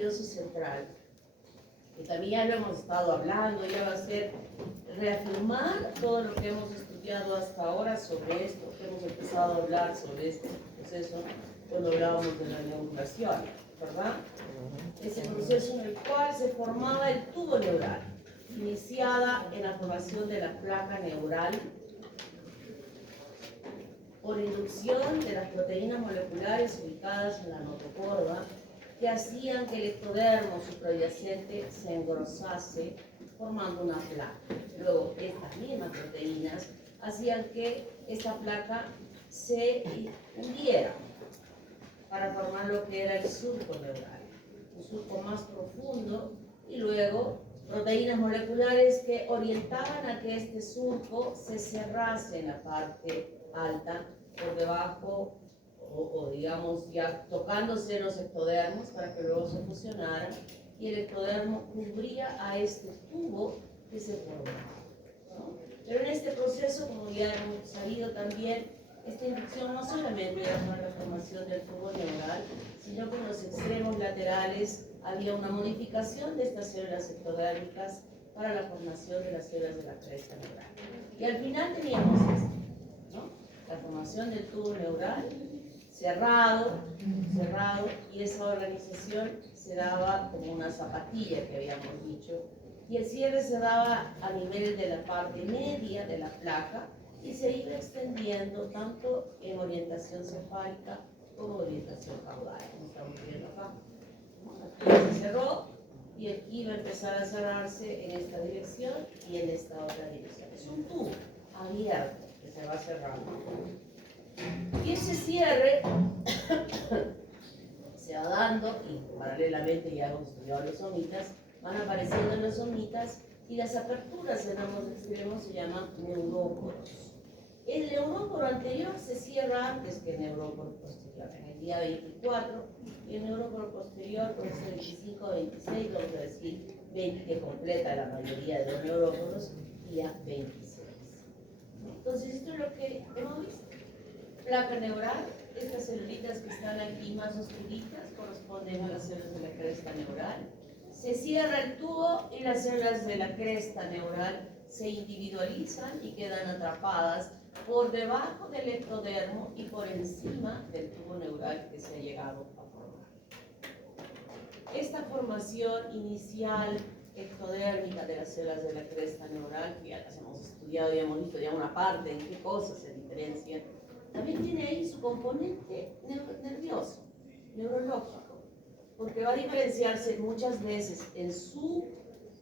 nervioso central, que también ya lo hemos estado hablando, ya va a ser reafirmar todo lo que hemos estudiado hasta ahora sobre esto, que hemos empezado a hablar sobre este proceso cuando hablábamos de la neurulación, ¿verdad? Ese proceso en el cual se formaba el tubo neural, iniciada en la formación de la placa neural por inducción de las proteínas moleculares ubicadas en la notocorda, que hacían que el ectodermo supradyacente se engrosase formando una placa. Luego, estas mismas proteínas hacían que esta placa se hundiera para formar lo que era el surco neural, un surco más profundo, y luego proteínas moleculares que orientaban a que este surco se cerrase en la parte alta, por debajo, o digamos ya tocándose los ectodermos para que luego se fusionaran, y el ectodermo cubría a este tubo que se formaba, ¿no? Pero en este proceso, como ya hemos sabido también, esta inducción no solamente era para la formación del tubo neural, sino que en los extremos laterales había una modificación de estas células ectodérmicas para la formación de las células de la cresta neural. Y al final teníamos esto, ¿no? La formación del tubo neural cerrado, y esa organización se daba como una zapatilla que habíamos dicho, y el cierre se daba a nivel de la parte media de la placa y se iba extendiendo tanto en orientación cefálica como orientación caudal, como estamos viendo acá. Aquí se cerró y aquí va a empezar a cerrarse en esta dirección y en esta otra dirección. Es un tubo abierto que se va cerrando. Y ese cierre se va dando, y paralelamente ya hemos estudiado los somitas, van apareciendo los somitas, y las aperturas en ambos extremos se llaman neuróporos. El neuróporo anterior se cierra antes que el neuróporo posterior, en el día 24, y el neuróporo posterior, por eso 25 o 26, vamos a decir 20, que completa la mayoría de los neuróporos, día 26. Entonces, esto es lo que hemos visto. Placa neural, estas celulitas que están aquí más oscuritas corresponden a las células de la cresta neural. Se cierra el tubo y las células de la cresta neural se individualizan y quedan atrapadas por debajo del ectodermo y por encima del tubo neural que se ha llegado a formar. Esta formación inicial ectodérmica de las células de la cresta neural, que ya las hemos estudiado y hemos visto ya una parte en qué cosas se diferencian, también tiene ahí su componente nervioso, neurológico, porque va a diferenciarse muchas veces en su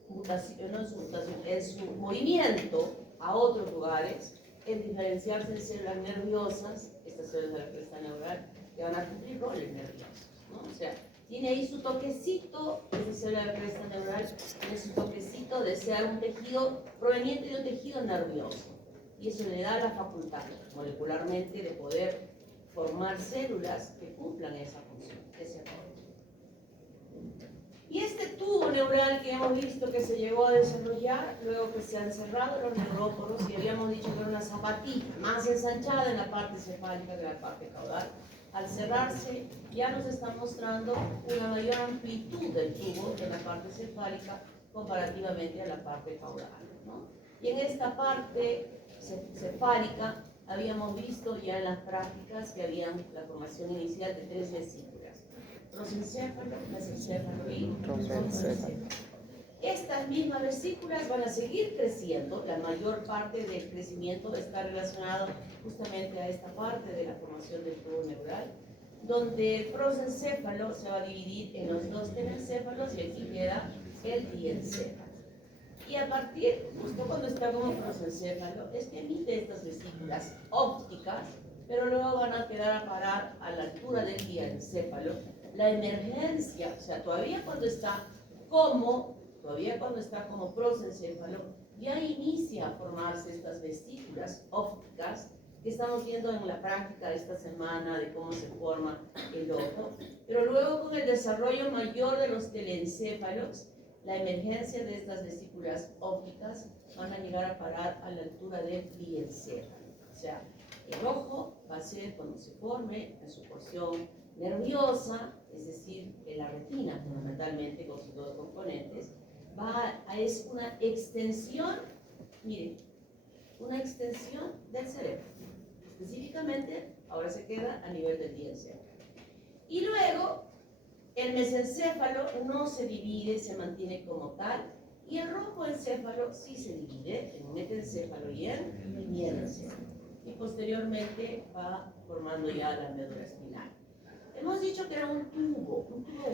mutación, no en su mutación, en su movimiento a otros lugares, en diferenciarse en células nerviosas, estas células de la cresta neural, que van a cumplir roles nerviosos, ¿no? O sea, tiene ahí su toquecito, esa célula de la cresta neural, tiene su toquecito de ser un tejido proveniente de un tejido nervioso. Y eso le da la facultad molecularmente de poder formar células que cumplan esa función, ese rol. Y este tubo neural que hemos visto que se llegó a desarrollar, luego que se han cerrado los neuróporos, y habíamos dicho que era una zapatilla más ensanchada en la parte cefálica que la parte caudal, al cerrarse ya nos está mostrando una mayor amplitud del tubo en la parte cefálica comparativamente a la parte caudal, ¿no? Y en esta parte cefálica habíamos visto ya en las prácticas que habían la formación inicial de 3 vesículas: prosencéfalo, mesencéfalo y troncéfalo. Estas mismas vesículas van a seguir creciendo. La mayor parte del crecimiento está relacionado justamente a esta parte de la formación del tubo neural, donde el prosencéfalo se va a dividir en los 2 tenencéfalos y aquí queda el diencéfalo. Y a partir, justo cuando está como prosencéfalo, es que emite estas vesículas ópticas, pero luego van a quedar a parar a la altura del diencéfalo. La emergencia, o sea, todavía cuando está como prosencéfalo, ya inicia a formarse estas vesículas ópticas que estamos viendo en la práctica de esta semana de cómo se forma el ojo. Pero luego, con el desarrollo mayor de los telencéfalos, la emergencia de estas vesículas ópticas van a llegar a parar a la altura del diencéfalo. O sea, el ojo va a ser, cuando se forme en su porción nerviosa, es decir, en la retina fundamentalmente con sus dos componentes, es una extensión, miren, una extensión del cerebro. Específicamente, ahora se queda a nivel del diencéfalo. Y luego, el mesencéfalo no se divide, se mantiene como tal, y el roncoencéfalo sí se divide en metencéfalo y en mielencéfalo. Y posteriormente va formando ya la médula espinal. Hemos dicho que era un tubo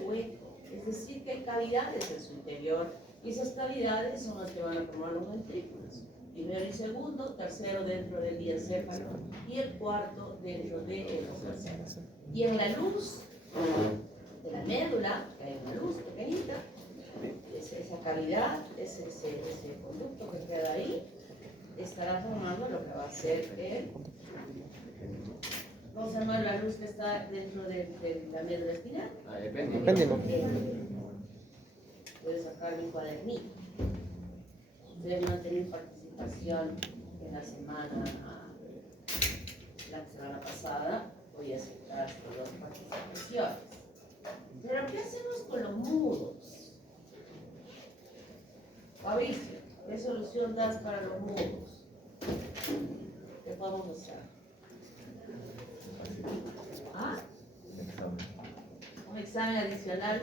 hueco, es decir, que hay cavidades en su interior, y esas cavidades son las que van a formar los ventrículos. Primero y segundo, tercero dentro del diencéfalo y el cuarto dentro del mesencéfalo. Y en la luz de la médula, que hay una luz pequeñita, esa cavidad, ese conducto que queda ahí, estará formando lo que va a ser el... ¿Cómo se llama la luz que está dentro de la médula espinal? El péndulo. Voy a sacar mi cuadernito. Ustedes no han tenido participación en la semana pasada. Voy a aceptar estas dos participaciones. Pero ¿qué hacemos con los mudos? Fabricio, ¿qué solución das para los mudos? ¿Qué podemos hacer? ¿Ah? Un examen adicional,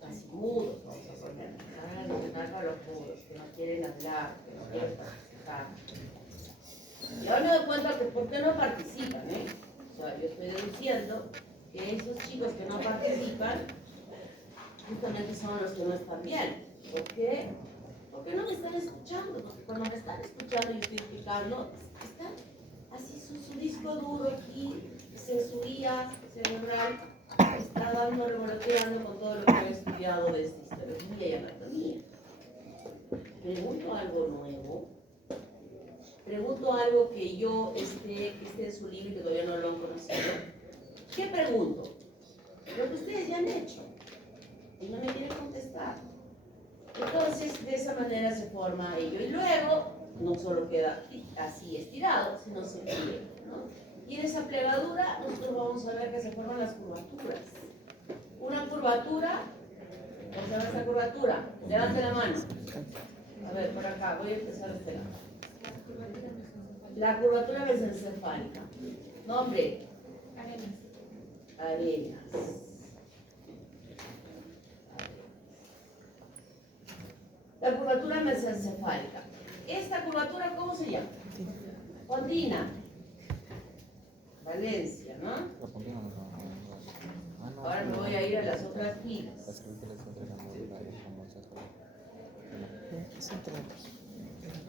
casi mudos, vamos a poner. Un examen adicional para los mudos, que no quieren hablar, que no quieren participar. Y ahora me doy cuenta que ¿por qué no participan? O sea, yo estoy deduciendo que esos chicos que no participan justamente son los que no están bien. ¿Por qué? Porque no me están escuchando. Porque cuando me están escuchando y estoy explicando, están así su disco duro aquí, su IA cerebral está dando, revoloteando con todo lo que han estudiado de esta histología y anatomía. Pregunto algo nuevo. Pregunto algo que esté en su libro y que todavía no lo han conocido. ¿Qué pregunto? Lo que ustedes ya han hecho y no me quieren contestar. Entonces, de esa manera se forma ello. Y luego, no solo queda así estirado, sino se pliega, ¿no? Y en esa plegadura, nosotros vamos a ver que se forman las curvaturas. Una curvatura, ¿cómo se llama esta curvatura? Levante la mano. A ver, por acá, voy a empezar este lado. La curvatura mesencefálica. Nombre. Arenas. La curvatura mesencefálica. ¿Esta curvatura cómo se llama? Condina. Valencia, ¿no? Ahora me voy a ir a las otras filas.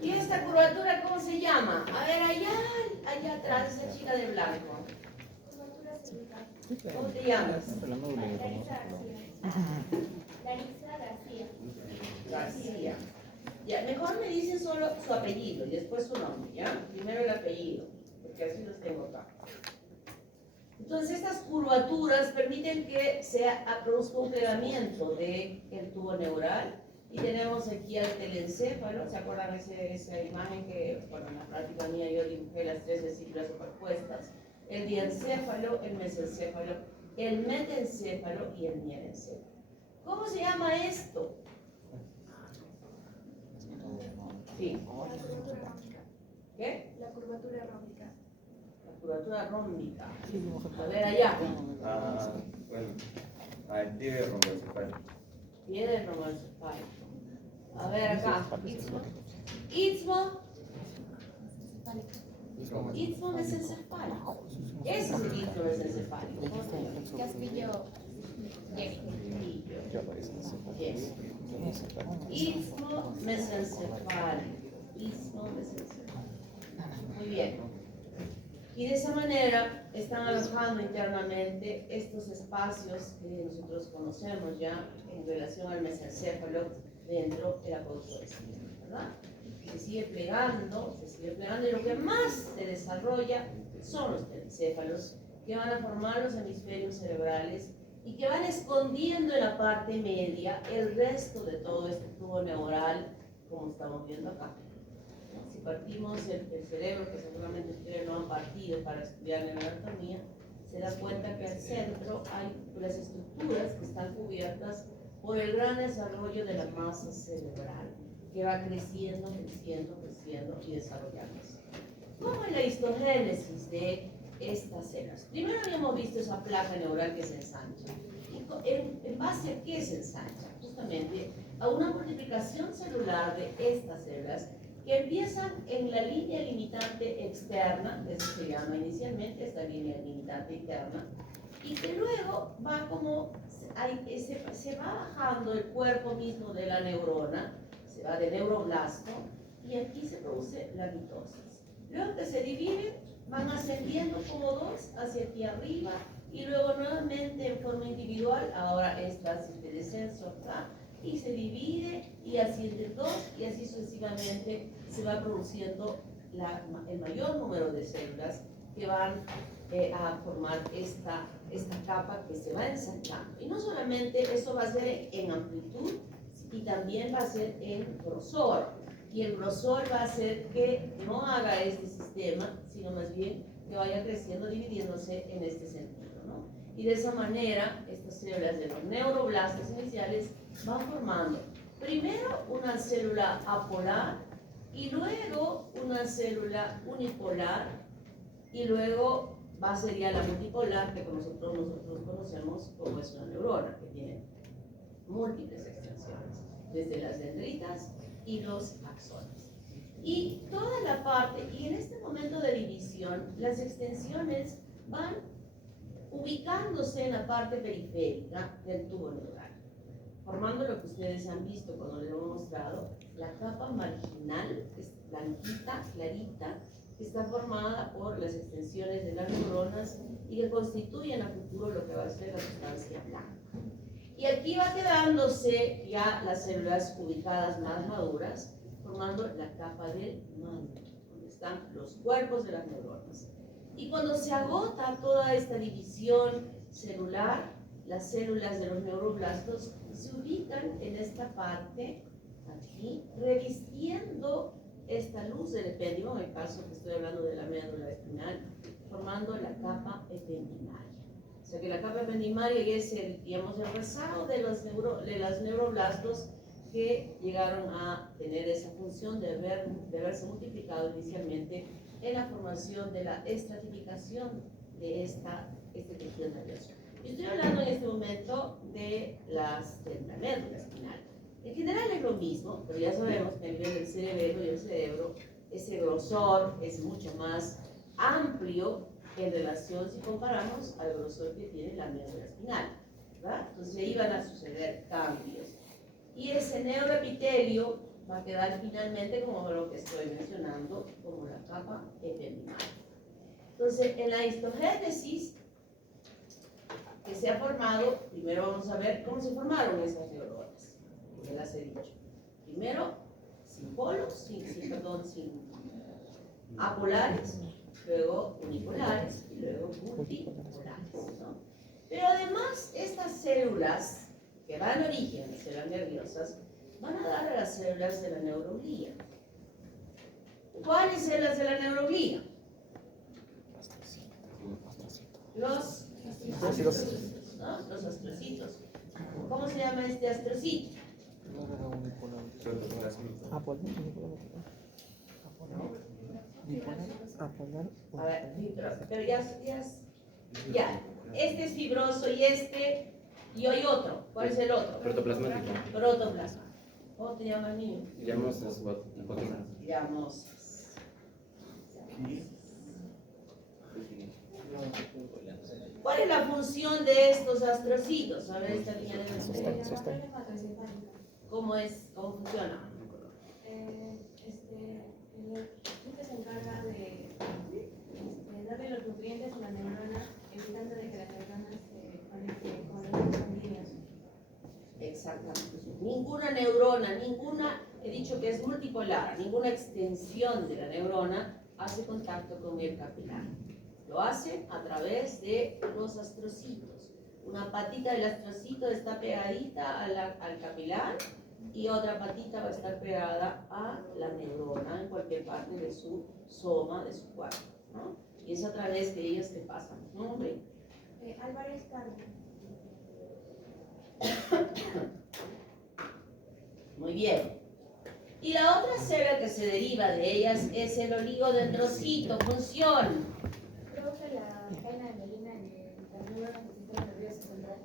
¿Y esta curvatura cómo se llama? A ver, allá atrás, esa chica de blanco. ¿Cómo te llamas? Larisa García. García. Ya, mejor me dicen solo su apellido y después su nombre, ¿ya? Primero el apellido, porque así los tengo acá. Entonces, estas curvaturas permiten que se produzca un plegamiento del tubo neural. Y tenemos aquí al telencéfalo. ¿Se acuerdan esa imagen que, bueno, en la práctica mía yo dibujé las tres vesículas superpuestas? El diencéfalo, el mesencéfalo, el metencéfalo y el mielencéfalo. ¿Cómo se llama esto? Sí. ¿Qué? La curvatura rómbica. La curvatura rómbica. A ver, allá. El pie de romboencefálico. Pie de romboencefálico. A ver, acá. Istmo. Istmo mesencefálico. Ese es el istmo mesencefálico. ¿Cómo se llama? Castillo. Yes. Istmo mesencefálico. Istmo mesencefálico. Muy bien. Y de esa manera están alojando internamente estos espacios que nosotros conocemos ya en relación al mesencéfalo dentro del acueducto de Sina, ¿verdad? Se sigue plegando y lo que más se desarrolla son los telencéfalos que van a formar los hemisferios cerebrales y que van escondiendo en la parte media el resto de todo este tubo neural, como estamos viendo acá. Si partimos el cerebro, que seguramente ustedes no han partido para estudiar en anatomía, se da cuenta que al centro hay las estructuras que están cubiertas por el gran desarrollo de la masa cerebral, que va creciendo, creciendo, creciendo y desarrollándose. ¿Cómo es la histogénesis de estas células? Primero habíamos visto esa placa neural que se ensancha. ¿En base a qué se ensancha? Justamente a una multiplicación celular de estas células que empiezan en la línea limitante externa, eso se llama inicialmente esta línea limitante interna, y que luego va como, se va bajando el cuerpo mismo de la neurona, se va de neuroblasto, y aquí se produce la mitosis. Luego que se dividen, van ascendiendo como dos hacia aquí arriba, y luego nuevamente en forma individual, ahora esta de descenso acá, y se divide y asciende dos, y así sucesivamente se va produciendo el mayor número de células que van a formar esta capa que se va ensanchando. Y no solamente eso va a ser en amplitud, y también va a ser en grosor. Y el grosor va a hacer que no haga este sistema, sino más bien que vaya creciendo, dividiéndose en este sentido, ¿no? Y de esa manera, estas células de los neuroblastos iniciales van formando primero una célula apolar, y luego una célula unipolar, y luego sería la multipolar, que nosotros conocemos como es una neurona, que tiene múltiples extensiones, desde las dendritas y los axones. Y toda la parte, y en este momento de división, las extensiones van ubicándose en la parte periférica del tubo neural, formando lo que ustedes han visto cuando les hemos mostrado, la capa marginal, que es blanquita, clarita, que está formada por las extensiones de las neuronas y que constituyen a futuro lo que va a ser la sustancia blanca. Y aquí va quedándose ya las células ubicadas más maduras, formando la capa del manto, donde están los cuerpos de las neuronas. Y cuando se agota toda esta división celular, las células de los neuroblastos se ubican en esta parte, aquí, revistiendo esta luz del epéndimo, en el caso que estoy hablando de la médula espinal, formando la capa ependimaria. O sea que la capa ependimaria es el, digamos, el rezago de los neuroblastos que llegaron a tener esa función de haberse multiplicado inicialmente en la formación de la estratificación de este tejido nervioso. Yo estoy hablando en este momento de la médula espinal. En general es lo mismo, pero ya sabemos que a nivel del cerebelo y el cerebro, ese grosor es mucho más amplio en relación, si comparamos, al grosor que tiene la médula espinal, ¿verdad? Entonces ahí van a suceder cambios. Y ese neuroepitelio va a quedar finalmente como lo que estoy mencionando, como la capa ependimaria. Entonces, en la histogénesis que se ha formado, primero vamos a ver cómo se formaron esas neuronas. Ya las he dicho. Primero, sin polos, sin apolares, luego unipolares y luego multipolares, ¿no? Pero además, estas células que dan origen a las células nerviosas van a dar a las células de la neuroglía. ¿Cuáles células de la neuroglía? Los astrocitos, ¿no? Los astrocitos. ¿Cómo se llama este astrocito? A ver, pero ya, este es fibroso y hay otro. ¿Cuál es el otro? Protoplasmático. Protoplasma. ¿Cómo te llamas, niño? Llamamos Llamos. ¿Cuál es la función de estos astrocitos? A ver esta línea de ¿Cómo funciona? El se encarga de darle los nutrientes a la neurona, evitando de que la neurona se conecte con los vasos sanguíneos. Exactamente. Ninguna neurona, he dicho que es multipolar, ninguna extensión de la neurona hace contacto con el capilar. Lo hace a través de los astrocitos. Una patita del astrocito está pegadita al capilar y otra patita va a estar pegada a la neurona en cualquier parte de su soma, de su cuerpo, ¿no? Y es a través de ellos que pasan, ¿no? Álvarez Carlos. Muy bien. Y la otra célula que se deriva de ellas es el oligodendrocito. Función. Produce la cadena de mielina en las neuronas del sistema nervioso central.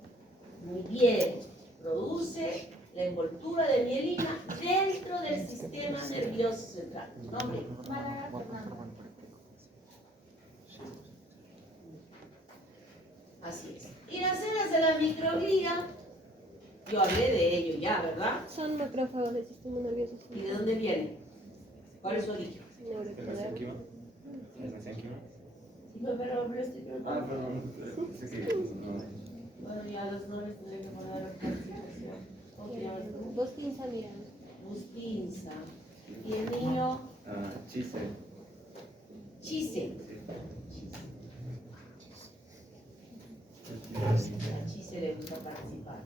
Muy bien. Produce la envoltura de mielina dentro del sistema nervioso central. Nombre. Málaga Fernando. Así es. Y las células de la microglía, yo hablé de ello ya, ¿verdad? Son macrófagos del sistema nervioso ¿Y central. de dónde vienen? ¿Cuál es su origen? Neuroepidermis. Pero estoy preguntando. Perdón. Sí, sí, no. Bueno, ya los nombres tendré que poner la participación. ¿Cómo se llama esto? Bostinza Miranda. Bustinza. Y el niño, Chise. Chise. A Chise le gusta participar.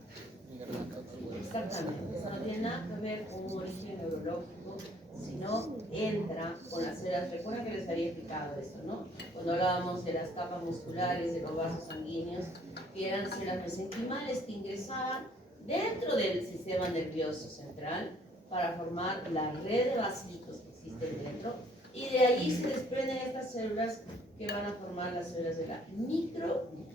Exactamente. Eso no tiene nada que ver con un origen neurológico, sino entra con las células. Recuerden que les había explicado esto, ¿no? Cuando hablábamos de las capas musculares, de los vasos sanguíneos, que eran células mesenquimales que ingresaban dentro del sistema nervioso central para formar la red de vasitos que existen dentro, y de allí se desprenden estas células que van a formar las células de la microglía.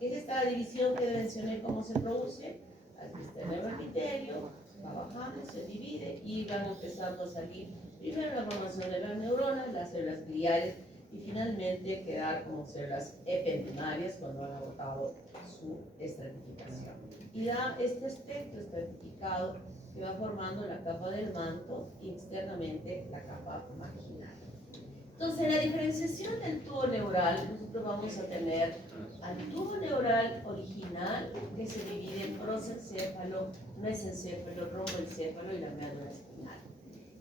Es esta división que mencioné cómo se produce. Aquí está el neuroepitelio, va bajando, se divide y van empezando a salir primero la formación de las neuronas, las células gliales y finalmente quedar como células ependimarias cuando han agotado su estratificación. Y da este espectro estratificado que va formando la capa del manto y externamente la capa marginal. Entonces, en la diferenciación del tubo neural, nosotros vamos a tener al tubo neural original que se divide en prosencéfalo, mesencéfalo, romboencéfalo y la médula espinal.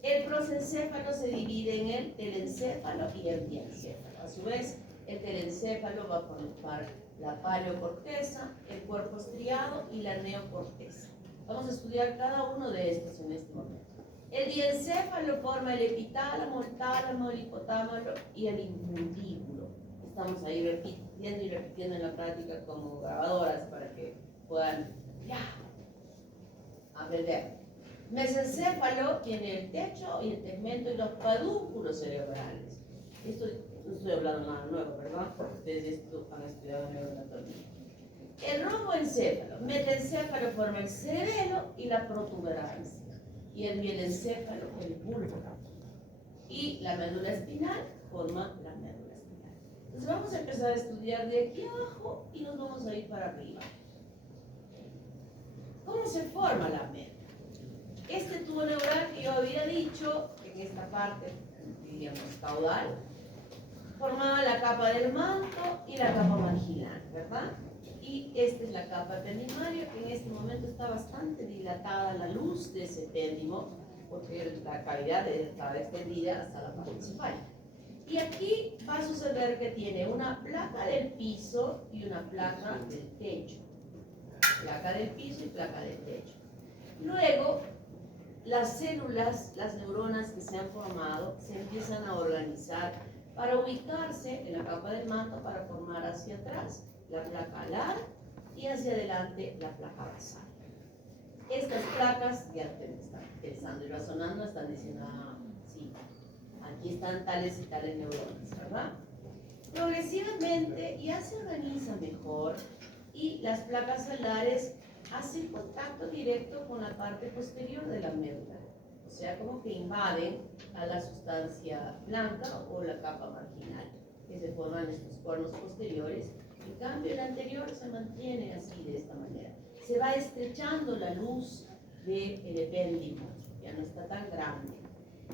El prosencéfalo se divide en el telencéfalo y el diencéfalo. A su vez, el telencéfalo va a formar la paleocorteza, el cuerpo estriado y la neocorteza. Vamos a estudiar cada uno de estos en este momento. El diencéfalo forma el epitálamo, el tálamo, el hipotálamo y el infundíbulo. Estamos ahí repitiendo y repitiendo en la práctica como grabadoras para que puedan aprender. Mesencéfalo tiene el techo y el tegmento y los pedúnculos cerebrales. Esto no estoy hablando nada nuevo, ¿verdad? Ustedes esto han estudiado neuroanatomía. El romboencéfalo, metencéfalo forma el cerebelo y la protuberancia. Y el mielencéfalo, el bulbo. Y la médula espinal forma la médula espinal. Entonces vamos a empezar a estudiar de aquí abajo y nos vamos a ir para arriba. ¿Cómo se forma la médula? Este tubo neural que yo había dicho, en esta parte, diríamos caudal, formaba la capa del manto y la capa marginal, ¿verdad? Y esta es la capa ependimaria, que en este momento está bastante dilatada la luz de ese epéndimo, porque la cavidad está extendida hasta la parte cefálica. Y aquí va a suceder que tiene una placa del piso y una placa del techo. Placa del piso y placa del techo. Luego, las células, las neuronas que se han formado, se empiezan a organizar para ubicarse en la capa del manto para formar hacia atrás la placa alar y hacia adelante la placa basal. Estas placas, ya te están pensando y razonando, están diciendo, sí, aquí están tales y tales neuronas, ¿verdad? Progresivamente ya se organiza mejor y las placas alares hacen contacto directo con la parte posterior de la médula, o sea, como que invaden a la sustancia blanca o la capa marginal, que se forman estos conos posteriores. En cambio, el anterior se mantiene así, de esta manera. Se va estrechando la luz del epéndimo, ya no está tan grande.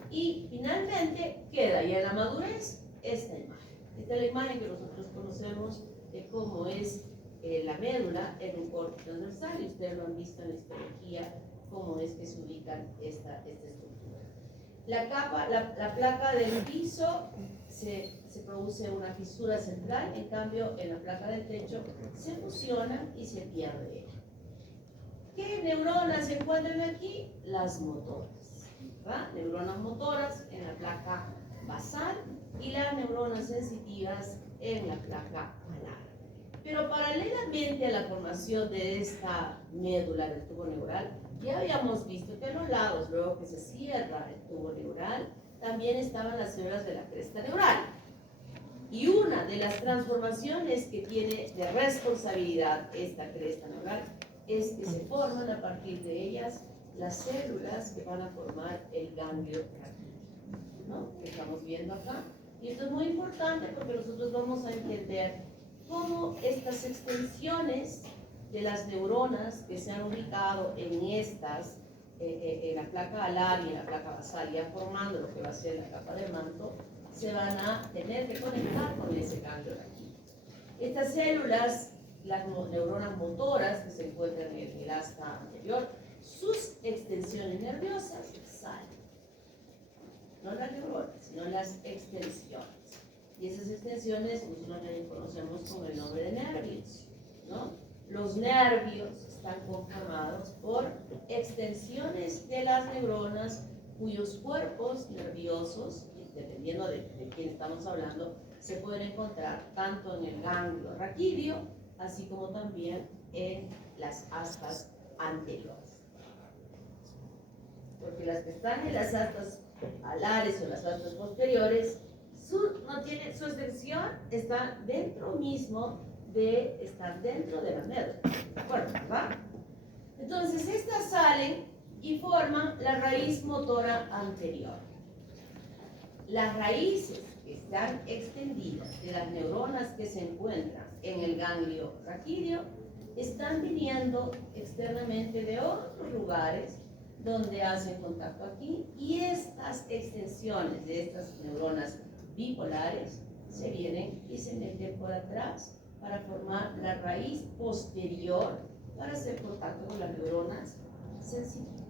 Y finalmente queda ya en la madurez esta imagen. Esta es la imagen que nosotros conocemos de cómo es la médula en un corte transversal, y ustedes lo han visto en la histología, cómo es que se ubican esta estructura. La placa del piso se produce una fisura central, en cambio en la placa del techo se fusiona y se pierde. ¿Qué neuronas se encuentran aquí? Las motoras, ¿verdad? Neuronas motoras en la placa basal y las neuronas sensitivas en la placa alar. Pero paralelamente a la formación de esta médula del tubo neural, ya habíamos visto que a los lados, luego que se cierra el tubo neural, también estaban las células de la cresta neural. Y una de las transformaciones que tiene de responsabilidad esta cresta neural es que se forman a partir de ellas las células que van a formar el ganglio raquídeo, ¿no? Que estamos viendo acá. Y esto es muy importante porque nosotros vamos a entender cómo estas extensiones de las neuronas que se han ubicado en estas, en la placa alar y en la placa basal, ya formando lo que va a ser la capa de manto, se van a tener que conectar con ese ganglio raquídeo. Estas células, las neuronas motoras que se encuentran en el asta anterior, sus extensiones nerviosas salen. No las neuronas, sino las extensiones. Y esas extensiones nosotros las conocemos con el nombre de nervios, ¿no? Los nervios están conformados por extensiones de las neuronas cuyos cuerpos nerviosos, dependiendo de quién estamos hablando, se pueden encontrar tanto en el ganglio raquídeo, así como también en las astas anteriores. Porque las que están en las astas alares o las astas posteriores, su extensión está dentro mismo de estar dentro de la médula. ¿De acuerdo? ¿Verdad? Entonces, estas salen y forman la raíz motora anterior. Las raíces que están extendidas de las neuronas que se encuentran en el ganglio raquídeo están viniendo externamente de otros lugares donde hacen contacto aquí, y estas extensiones de estas neuronas bipolares se vienen y se meten por atrás para formar la raíz posterior para hacer contacto con las neuronas sensitivas.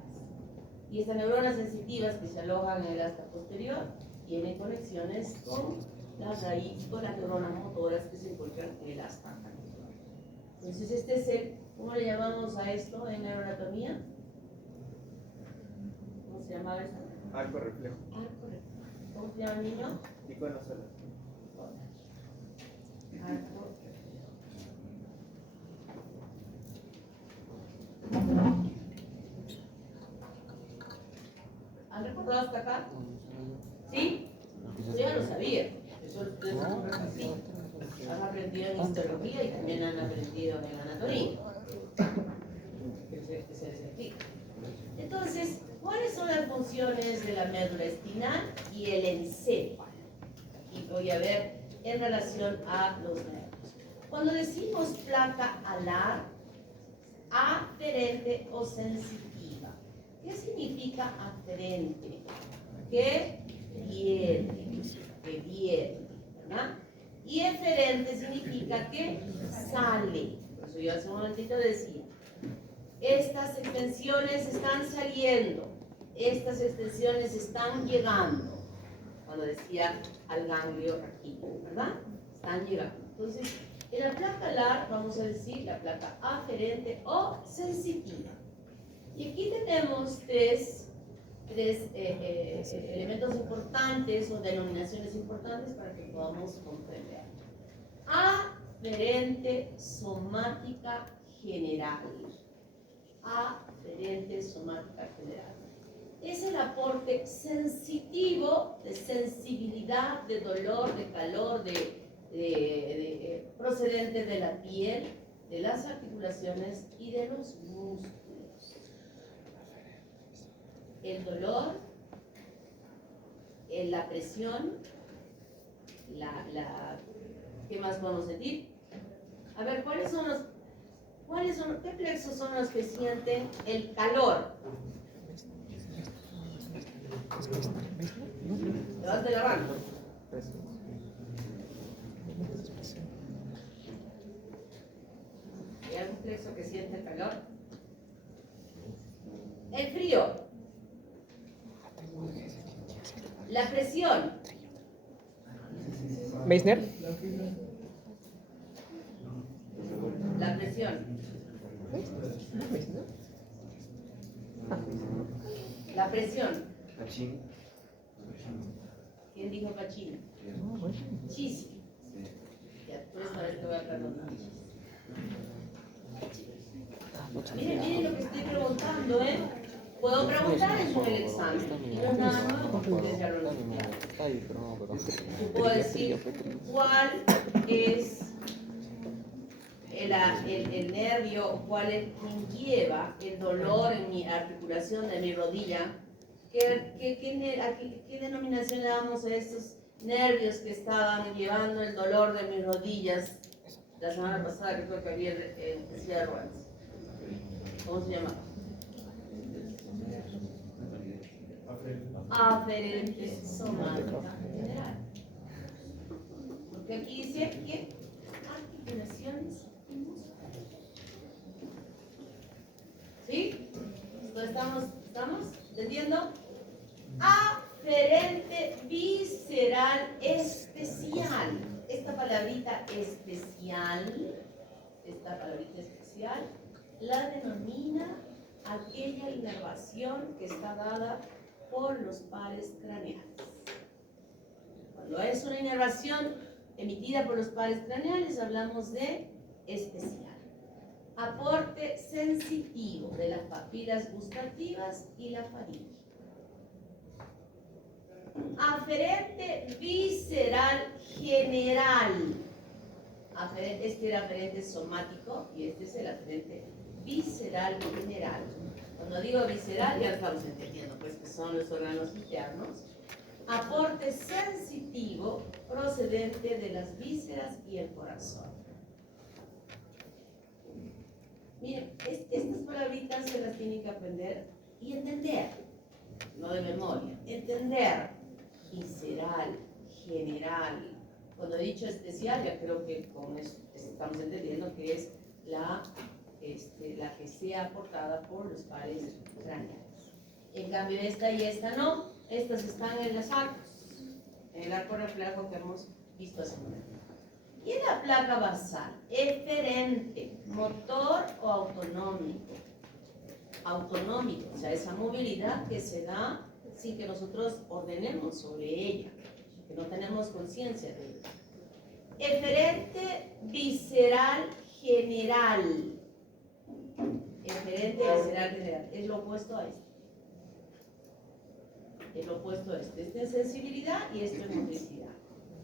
Y estas neuronas sensitivas que se alojan en el asta posterior tienen conexiones con la raíz, con las neuronas motoras que se encuentran en el asta anterior. Entonces este es el, ¿cómo le llamamos a esto en neuroanatomía? ¿Cómo se llamaba esto? Arco reflejo. Arco reflejo. ¿Cómo se llama el niño? Icono solar. Arco. ¿Han recordado hasta acá? ¿Sí? Yo ya lo sabía. Eso es un requisito. Han aprendido en histología y también han aprendido en anatomía. Que se les explica. Entonces, ¿cuáles son las funciones de la médula espinal y el encéfalo? Aquí voy a ver en relación a los nervios. Cuando decimos placa alar, aferente o sensitiva, ¿qué significa aferente? Que viene, ¿verdad? Y eferente significa que sale. Por eso yo hace un momentito decía, estas extensiones están saliendo, estas extensiones están llegando. Cuando decía al ganglio raquídeo, ¿verdad? Están llegando. Entonces, en la placa alar vamos a decir la placa aferente o sensitiva. Y aquí tenemos tres elementos importantes o denominaciones importantes para que podamos comprender. Aferente somática general. Aferente somática general. Es el aporte sensitivo de sensibilidad, de dolor, de calor, procedente de la piel, de las articulaciones y de los músculos. El dolor, la presión, ¿qué más podemos sentir? A ver, ¿qué plexos son los que sienten el calor? Levante la mano. ¿Hay algún plexo que siente el calor? El frío. La presión. ¿Meissner? La presión. La presión. Pachín. ¿Quién dijo Pachín? Chisi. Por esta vez te voy a preguntar. Miren lo que estoy preguntando, ¿eh? Puedo preguntar eso en el examen. Y no es nada nuevo porque ustedes ya lo han estudiado. Yo puedo decir cuál es el nervio, cuál es quien lleva el dolor en mi articulación de mi rodilla. ¿Qué denominación le damos a estos nervios que estaban llevando el dolor de mis rodillas la semana pasada, que creo que había en silla de ruedas? ¿Cómo se llama? Aferente somática general. Porque aquí dice que articulaciones y músculos. ¿Sí? ¿Estamos entendiendo? Aferente visceral especial. Esta palabrita especial la denomina aquella inervación que está dada por los pares craneales. Cuando es una inervación emitida por los pares craneales, hablamos de especial. Aporte sensitivo de las papilas gustativas y la faringe. Aferente visceral general. Este era aferente somático y este es el aferente visceral general. Cuando digo visceral ya estamos entendiendo pues que son los órganos internos. Aporte sensitivo procedente de las vísceras y el corazón. Miren, estas palabritas se las tienen que aprender y entender, no de memoria, entender. Visceral, general. Cuando he dicho especial, ya creo que con eso estamos entendiendo que es la que sea aportada por los pares craneales. En cambio, esta y esta no. Estas están en los arcos, en el arco reflejo que hemos visto hace un momento. Y en la placa basal, eferente, motor o autonómico. Autonómico, o sea, esa movilidad que se da sin que nosotros ordenemos sobre ella, que no tenemos conciencia de ella. Eferente visceral general. Eferente visceral general. Es lo opuesto a este. Es lo opuesto a este. Este es sensibilidad y esto es motricidad.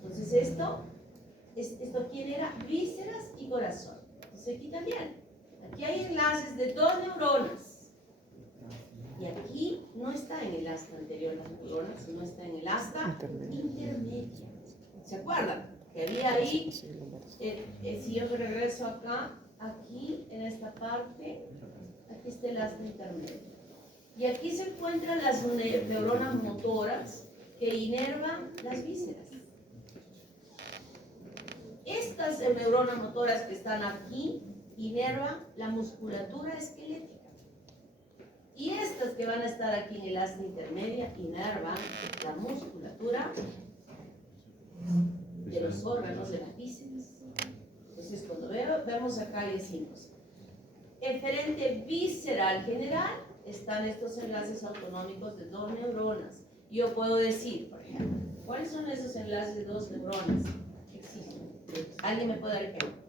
Entonces esto ¿quién era? Vísceras y corazón. Entonces aquí también. Aquí hay enlaces de 2 neuronas. Y aquí no está en el asta anterior las neuronas, sino está en el asta intermedia. ¿Se acuerdan? Que había ahí, si yo regreso acá, aquí en esta parte, aquí está el asta intermedia. Y aquí se encuentran las neuronas motoras que inervan las vísceras. Estas neuronas motoras que están aquí inervan la musculatura esquelética. Y estas que van a estar aquí en el asta intermedia inervan la musculatura de los órganos de las vísceras. Entonces, cuando vemos acá hay 5. Eferente visceral general, están estos enlaces autonómicos de 2 neuronas. Yo puedo decir, por ejemplo, ¿cuáles son esos enlaces de 2 neuronas que existen? ¿Alguien me puede dar ejemplo?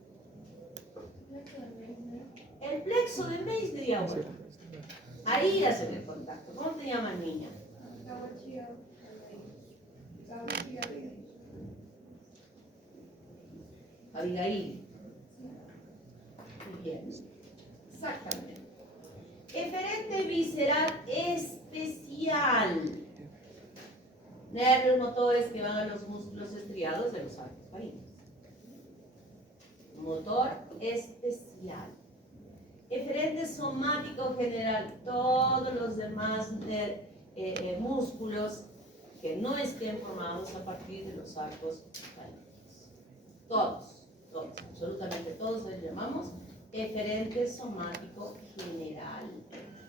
El plexo de Mays, diría bueno. Ahí hacen el contacto. ¿Cómo te llamas, niña? Abigail. Muy bien. Exactamente. Eferente visceral especial. Nervios motores que van a los músculos estriados de los arcos faríneos. Motor especial. Eferente somático general. Todos los demás músculos que no estén formados a partir de los arcos faríneos. Todos, absolutamente todos les llamamos eferente somático general.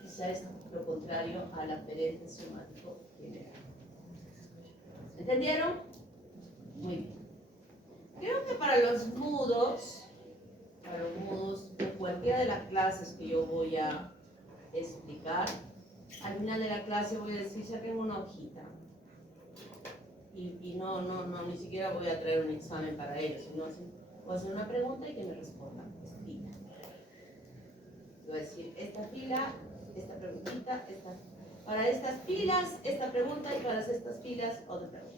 Quizá es lo contrario al aferente somático general. ¿Entendieron? Muy bien. Creo que para los mudos, de cualquiera de las clases que yo voy a explicar, al final de la clase voy a decir, saquen una hojita. Y no, ni siquiera voy a traer un examen para ellos, sino Voy a hacer una pregunta y que me respondan. Fila. Voy a decir esta fila, esta preguntita, esta. Para estas filas, esta pregunta y para estas filas, otra pregunta.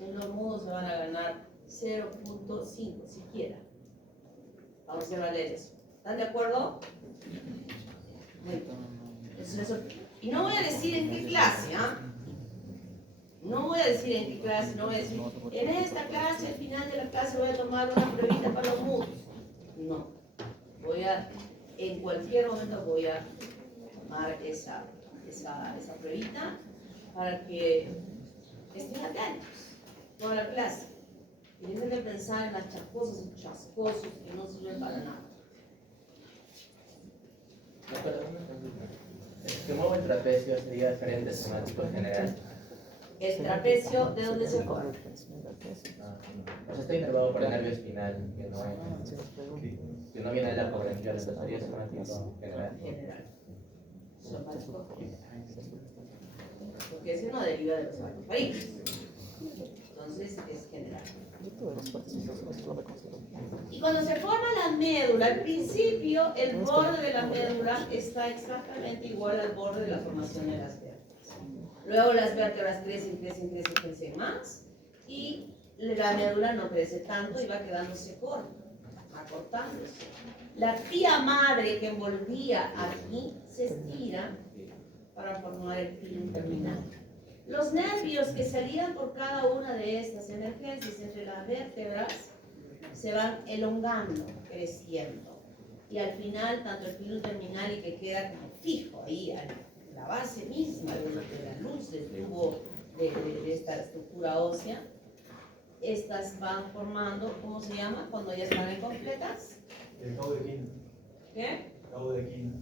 En los mudos se van a ganar 0.5 siquiera. Vamos a leer eso. ¿Están de acuerdo? Muy bien. Eso. Y no voy a decir en qué clase, ¿ah? No voy a decir en qué clase, no voy a decir, en esta clase, al final de la clase voy a tomar una pruebita para los mudos. No. En cualquier momento voy a tomar esa pruebita para que estén atentos toda la clase. Y dejen de pensar en las chascosas y chascosos que no sirven para nada. ¿Qué muevo el trapecio sería diferente semático en general? El trapecio, ¿de dónde se forma? Pues está inervado por el nervio espinal, que no viene de la cognición, entonces sería semático general. General. Porque ese no deriva de los varicos. Entonces es general. Y cuando se forma la médula, al principio el borde de la médula está exactamente igual al borde de la formación de las vértebras. Luego las vértebras crecen más y la médula no crece tanto y va quedándose corta, acortándose. La tía madre que envolvía aquí se estira para formar el pilum terminal. Los nervios que salían por cada una de estas emergencias entre las vértebras se van elongando, creciendo. Y al final, tanto el pilum terminal y que queda como fijo ahí, la base misma de la luz del tubo de esta estructura ósea, estas van formando, ¿cómo se llama? Cuando ya están incompletas. El cabo de quina. ¿Qué? Cabo de quina.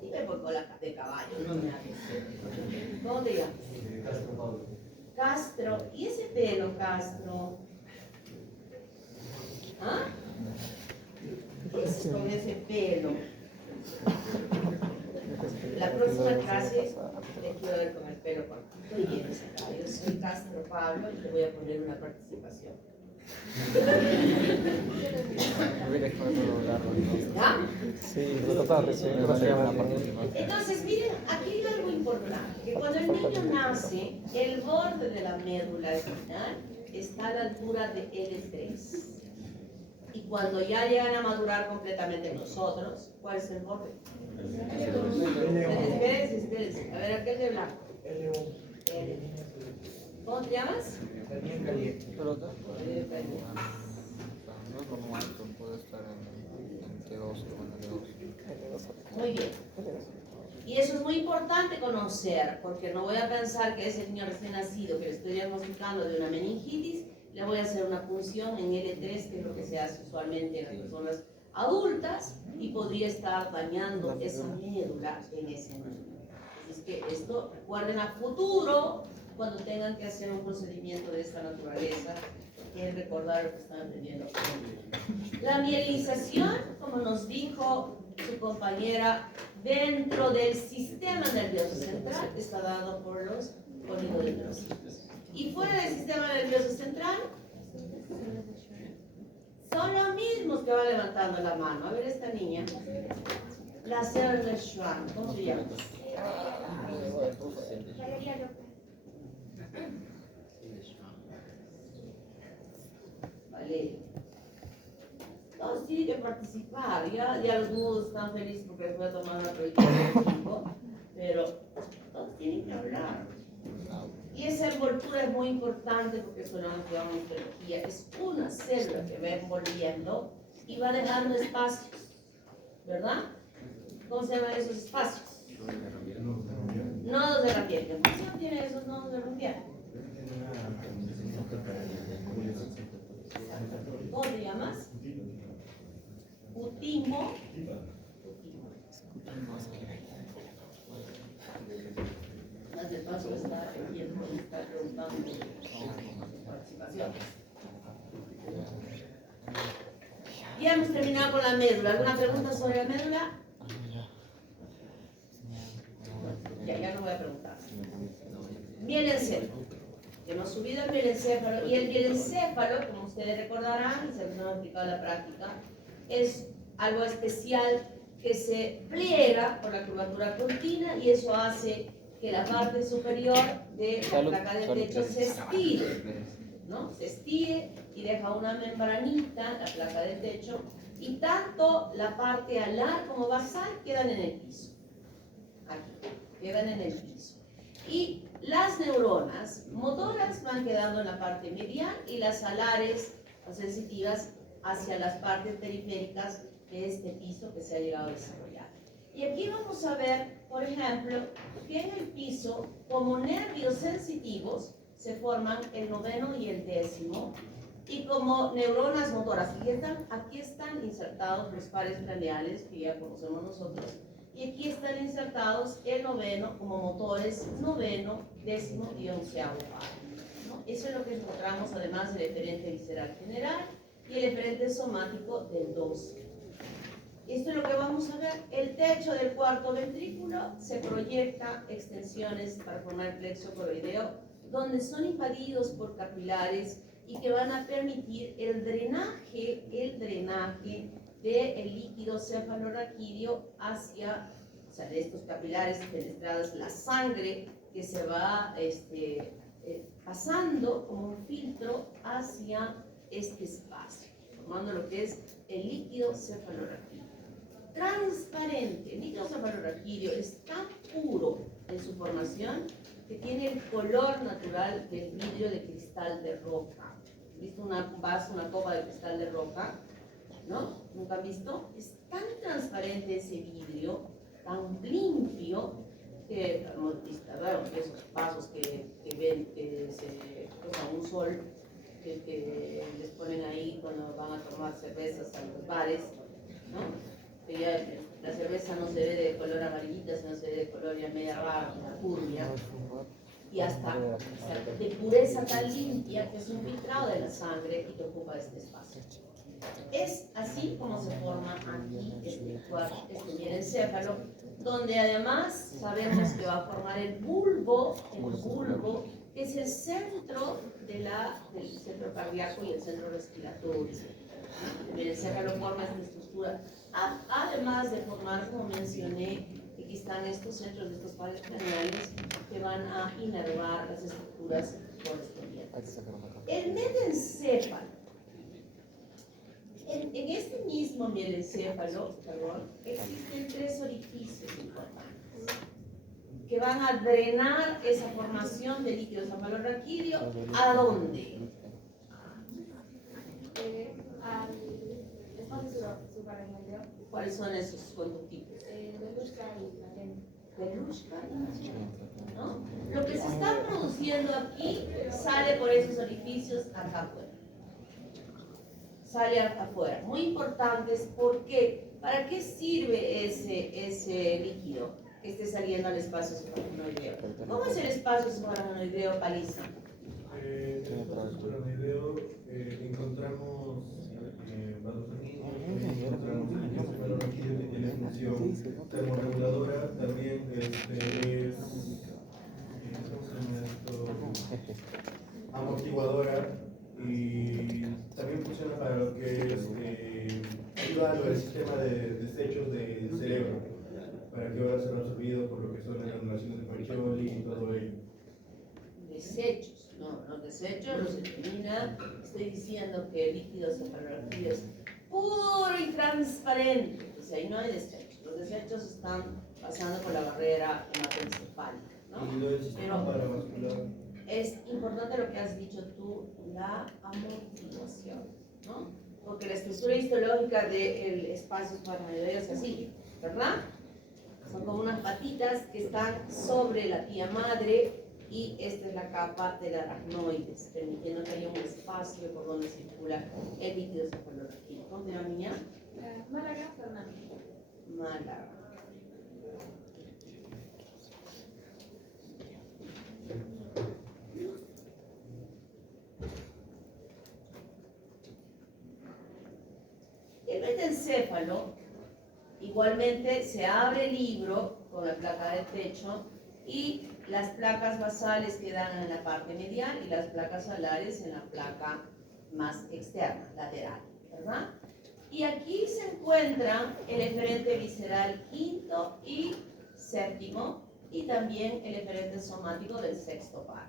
Dime por cola de caballo, no me hables. ¿Cómo te llamas? Castro Pablo. Castro. ¿Y ese pelo, Castro? ¿Ah? ¿Qué haces con ese pelo? La próxima clase te quiero ver con el pelo cortito y vienes acá. Yo soy Castro Pablo y te voy a poner una participación. ¿Ya? Sí, lo trataba recién. Entonces, miren, aquí hay algo importante, que cuando el niño nace, el borde de la médula espinal está a la altura de L3. Y cuando ya llegan a madurar completamente nosotros, ¿cuál es el borde? Espérense. A ver, aquel de blanco. L. ¿Cómo te llamas? Pero L. no es normal, puede estar en T2 o en L2. Muy bien. Y eso es muy importante conocer, porque no voy a pensar que ese niño recién nacido que le estoy diagnosticando de una meningitis, le voy a hacer una punción en L3, que es lo que se hace usualmente en las personas adultas, y podría estar dañando esa médula en ese niño. Así es que esto, recuerden a futuro, cuando tengan que hacer un procedimiento de esta naturaleza, quieren recordar lo que están aprendiendo. La mielinización, como nos dijo su compañera, dentro del sistema nervioso central está dado por los oligodendrocitos. Y fuera del sistema nervioso central son los mismos que van levantando la mano. A ver esta niña, la célula de Schwann, ¿cómo se llama? Vale. Todos tienen que participar, ya los mudos están felices porque les voy a tomar una prueba de tiempo, pero todos tienen que hablar. Y esa envoltura es muy importante porque eso lo hemos llamado en histología. Es una célula que va envolviendo y va dejando espacios, ¿verdad? ¿Cómo se llaman esos espacios? Nodos de Rampier. ¿Qué función tienen esos nodos de Rampier? ¿Cómo te llamas? Utimo. Más de paso está preguntando participación. Ya hemos terminado con la médula. ¿Alguna pregunta sobre la médula? Ya no voy a preguntar. Bien en serio. que hemos subido el mielencéfalo, y el mielencéfalo, como ustedes recordarán, y se nos ha explicado en la práctica, es algo especial que se pliega por la curvatura continua y eso hace que la parte superior de la placa del techo se estire, ¿no? Se estire y deja una membranita, la placa del techo, y tanto la parte alar como basal quedan en el piso. Aquí, quedan en el piso. Y las neuronas motoras van quedando en la parte medial y las alares, las sensitivas, hacia las partes periféricas de este piso que se ha llegado a desarrollar. Y aquí vamos a ver, por ejemplo, que en el piso, como nervios sensitivos, se forman el noveno y el décimo, y como neuronas motoras, aquí están insertados los pares craneales que ya conocemos nosotros, y aquí están insertados el noveno como motores noveno, décimo y onceavo par, ¿no? Eso es lo que encontramos además del eferente visceral general y el eferente somático del 12. Esto es lo que vamos a ver. El techo del cuarto ventrículo se proyecta extensiones para formar el plexo coroideo, donde son invadidos por capilares y que van a permitir el drenaje del líquido cefalorraquídeo hacia, o sea, de estos capilares penetrados, la sangre que se va pasando como un filtro hacia este espacio, formando lo que es el líquido cefalorraquídeo. Transparente, el líquido cefalorraquídeo es tan puro en su formación que tiene el color natural del vidrio de cristal de roca. ¿Visto un vaso, una copa de cristal de roca? ¿No? ¿Nunca han visto? Es tan transparente ese vidrio, tan limpio, que hemos visto, bueno, esos vasos que ven que se usan un sol, que les ponen ahí cuando van a tomar cervezas a los bares, ¿no? Que ya la cerveza no se ve de color amarillita, sino se ve de color ya media rara, una turbia, y hasta de pureza tan limpia que es un filtrado de la sangre y que ocupa este espacio. Es así como se forma aquí este mielencéfalo, donde además sabemos que va a formar el bulbo, que es el centro del centro cardíaco y el centro respiratorio. El mielencéfalo forma esta estructura, además de formar, como mencioné, aquí están estos centros de estos pares craneales que van a inervar las estructuras correspondientes. El mesencéfalo. En este mismo mielencéfalo, existen 3 orificios importantes que van a drenar esa formación de líquido cefalorraquídeo. ¿A dónde? Al espacio subaracnoideo. ¿Cuáles son esos conductivos? Belushka y Latente. Belushka, ¿no? Lo que se está produciendo aquí sale por esos orificios acá afuera. Sale acá afuera. Muy importantes porque, ¿para qué sirve ese líquido que esté saliendo al espacio subaracnoideo? ¿Cómo es el espacio subaracnoideo, Paliza? En el espacio subaracnoideo encontramos vasos sanguíneos, encontramos el cefalorraquídeo que tiene función termorreguladora, también es ¿cómo se llama esto? Amortiguadora, y también funciona para lo que es ayuda a lo del sistema de desechos del cerebro, para que ahora se lo absorbido por lo que son las granulaciones de Pacioli y todo ello. Desechos, no, los desechos los elimina. Estoy diciendo que el líquido cefalorraquídeo es puro y transparente, o sea, ahí no hay desechos. Los desechos están pasando por la barrera hematoencefálica, ¿no? Y lo del sistema paravascular. Es importante lo que has dicho tú, la amortiguación, ¿no? Porque la estructura histológica del espacio subaracnoideo es así, ¿verdad? Son como unas patitas que están sobre la tía madre y esta es la capa del aracnoides, permitiendo que haya un espacio por donde circula el líquido cefalorraquídeo. ¿Cómo te llamas, niña? Málaga, Fernando. Málaga. El mesencéfalo, igualmente se abre el libro con la placa del techo y Las placas basales quedan en la parte medial y las placas alares en la placa más externa, lateral, ¿verdad? Y aquí se encuentran el eferente visceral quinto y séptimo y también el eferente somático del sexto par.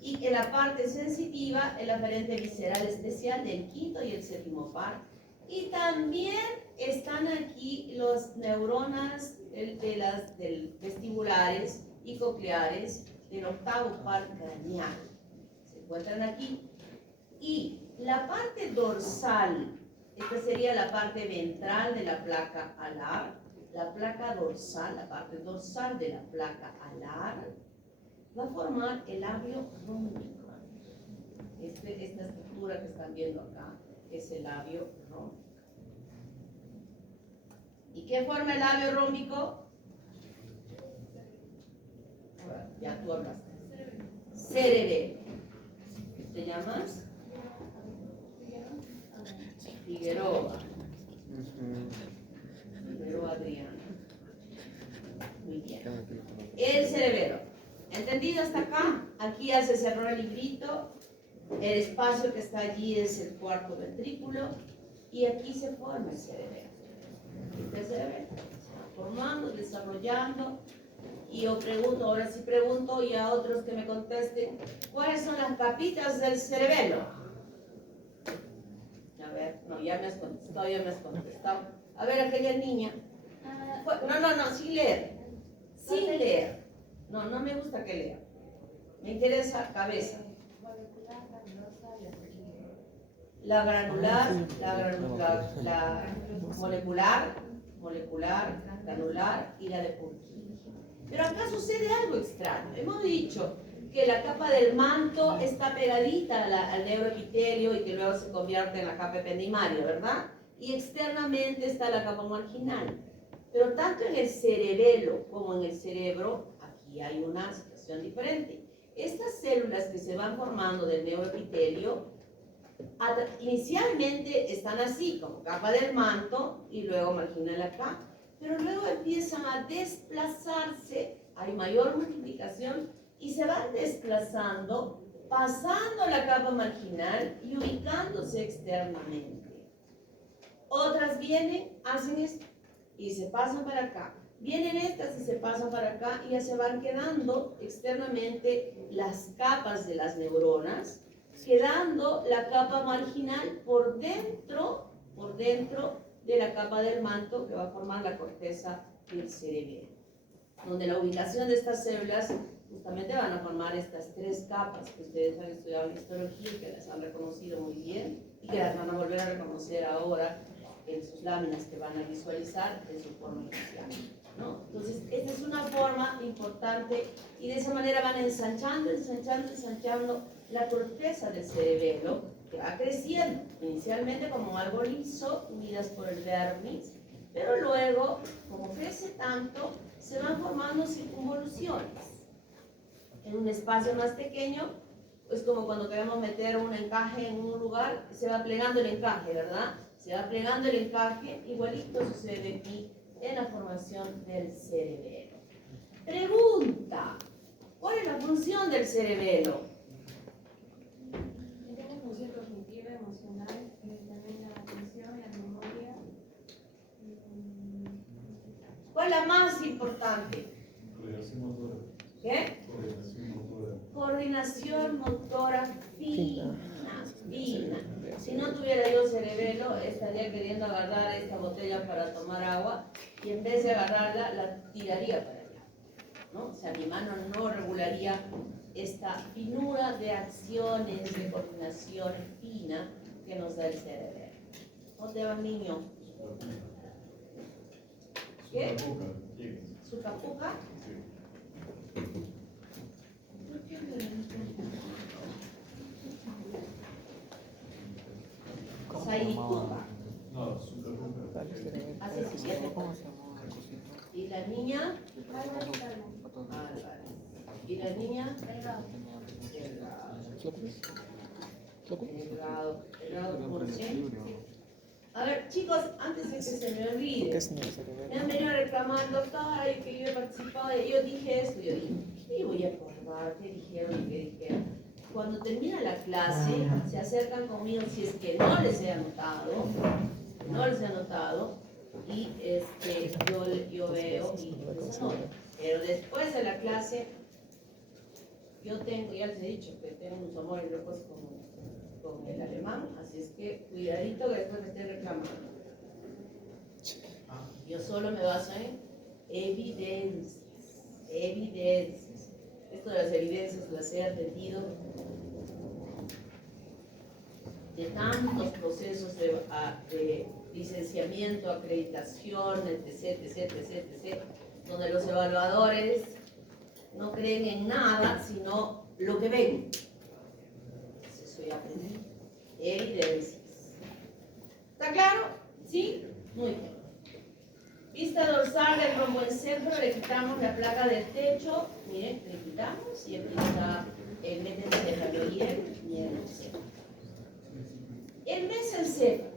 Y en la parte sensitiva, el eferente visceral especial del quinto y el séptimo par. Y también están aquí las neuronas del vestibulares y cocleares del octavo par craneal. Se encuentran aquí. Y la parte dorsal, esta sería la parte ventral de la placa alar, la placa dorsal, la parte dorsal de la placa alar, va a formar el labio rómbico. Esta estructura que están viendo acá es el labio rómbico. ¿Y qué forma el labio rómbico? Ya tú hablaste. Cerebelo. ¿Te llamas? Figueroa. Figueroa Adriana. Muy bien. El cerebelo. ¿Entendido hasta acá? Aquí ya se cerró el librito. El espacio que está allí es el cuarto ventrículo. Y aquí se forma el cerebelo. El cerebelo se va formando, desarrollando. Y yo pregunto, ahora sí pregunto, y a otros que me contesten, ¿cuáles son las capitas del cerebelo? A ver, no, ya me has contestado. A ver, aquella niña. No, sin leer. Sin leer. No, no me gusta que lea. Me interesa cabeza. La granular, la molecular, granular y la de Purkinje. Pero acá sucede algo extraño. Hemos dicho que la capa del manto está pegadita al neuroepitelio y que luego se convierte en la capa ependimaria, ¿verdad? Y externamente está la capa marginal. Pero tanto en el cerebelo como en el cerebro, aquí hay una situación diferente. Estas células que se van formando del neuroepitelio, inicialmente están así, como capa del manto y luego marginal acá. Pero luego empiezan a desplazarse, hay mayor multiplicación y se van desplazando, pasando la capa marginal y ubicándose externamente. Otras vienen, hacen esto y se pasan para acá. Vienen estas y se pasan para acá y ya se van quedando externamente las capas de las neuronas, quedando la capa marginal por dentro de la capa del manto que va a formar la corteza del cerebelo, donde la ubicación de estas células justamente van a formar estas tres capas que ustedes han estudiado en histología y que las han reconocido muy bien y que las van a volver a reconocer ahora en sus láminas que van a visualizar en su forma inicial, ¿no? Entonces, esta es una forma importante y de esa manera van ensanchando la corteza del cerebelo, que va creciendo, inicialmente como algo liso, unidas por el dermis, pero luego, como crece tanto, se van formando circunvoluciones. En un espacio más pequeño, es como cuando queremos meter un encaje en un lugar, se va plegando el encaje, ¿verdad? Se va plegando el encaje, igualito sucede aquí en la formación del cerebelo. Pregunta, ¿cuál es la función del cerebelo? Tiene función cognitiva, emocional, también la atención, la memoria. ¿Cuál es la más importante? Coordinación motora. ¿Qué? Coordinación motora fina. Si no tuviera yo cerebelo, estaría queriendo agarrar esta botella para tomar agua y en vez de agarrarla, la tiraría para allá, ¿no? O sea, mi mano no regularía esta finura de acciones de coordinación fina que nos da el cerebelo. ¿Dónde va el niño? ¿Qué? ¿Su capuca? Sairicuca. No, supercuca. Hace siguiente. ¿Y la niña? ¿Y la niña? El grado por C. A ver, chicos, antes de que se me olvide, me han venido a reclamar, doctora, que yo he participado, yo dije esto, yo dije, y voy a probar qué dijeron y qué dijeron. Cuando termina la clase, se acercan conmigo si es que no les he anotado, y yo veo y les anoto. Pero después de la clase, yo tengo, ya les he dicho que tengo unos amores locos con el alemán, así es que cuidadito que después me estén reclamando. Yo solo me baso en evidencias. Esto de las evidencias las he atendido de tantos procesos de licenciamiento, acreditación, etc., donde los evaluadores no creen en nada, sino lo que ven. Eso ya aprendí. Evidencias. ¿Está claro? ¿Sí? Muy bien. Vista dorsal del romboencéfalo, le quitamos la placa del techo, miren, le quitamos y aquí está el mesencéfalo y el mielencéfalo. El mesencéfalo,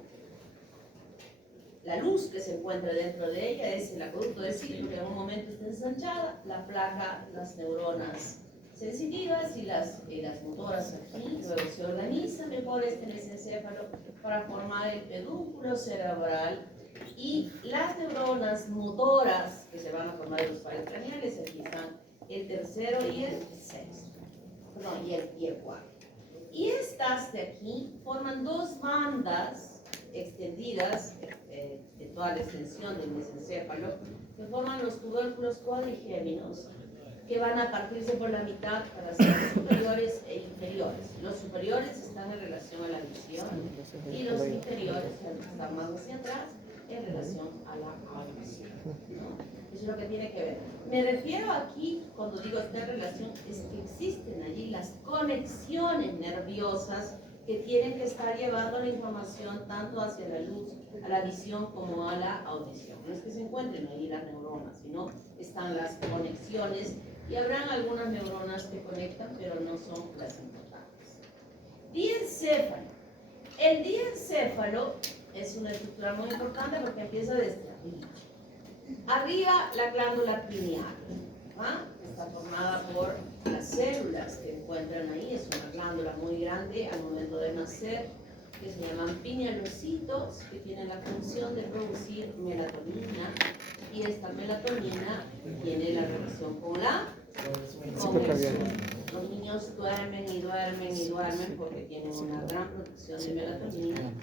la luz que se encuentra dentro de ella es el acueducto del círculo, que en un momento está ensanchada, la placa, las neuronas sensitivas y las motoras aquí, luego se organiza mejor este mesencéfalo para formar el pedúnculo cerebral. Y las neuronas motoras que se van a formar en los pares craneales, aquí están el tercero y el sexto, perdón, y el cuarto. Y estas de aquí forman dos bandas extendidas de toda la extensión del mesencéfalo, que forman los tubérculos cuadrigéminos, que van a partirse por la mitad para ser superiores e inferiores. Los superiores están en relación a la visión y los inferiores, que están más hacia atrás, en relación a la audición, ¿no? Eso es lo que tiene que ver. Me refiero aquí, cuando digo esta relación, es que existen allí las conexiones nerviosas que tienen que estar llevando la información tanto hacia la luz, a la visión, como a la audición. No es que se encuentren allí las neuronas, sino están las conexiones y habrán algunas neuronas que conectan, pero no son las importantes. Diencéfalo. El diencéfalo es una estructura muy importante porque empieza desde arriba. Arriba, la glándula pineal, ¿ah? Está formada por las células que encuentran ahí. Es una glándula muy grande al momento de nacer, que se llaman pinealocitos, que tienen la función de producir melatonina. Y esta melatonina tiene la relación con la cognición. Los niños duermen y duermen y duermen porque tienen una gran producción de melatonina.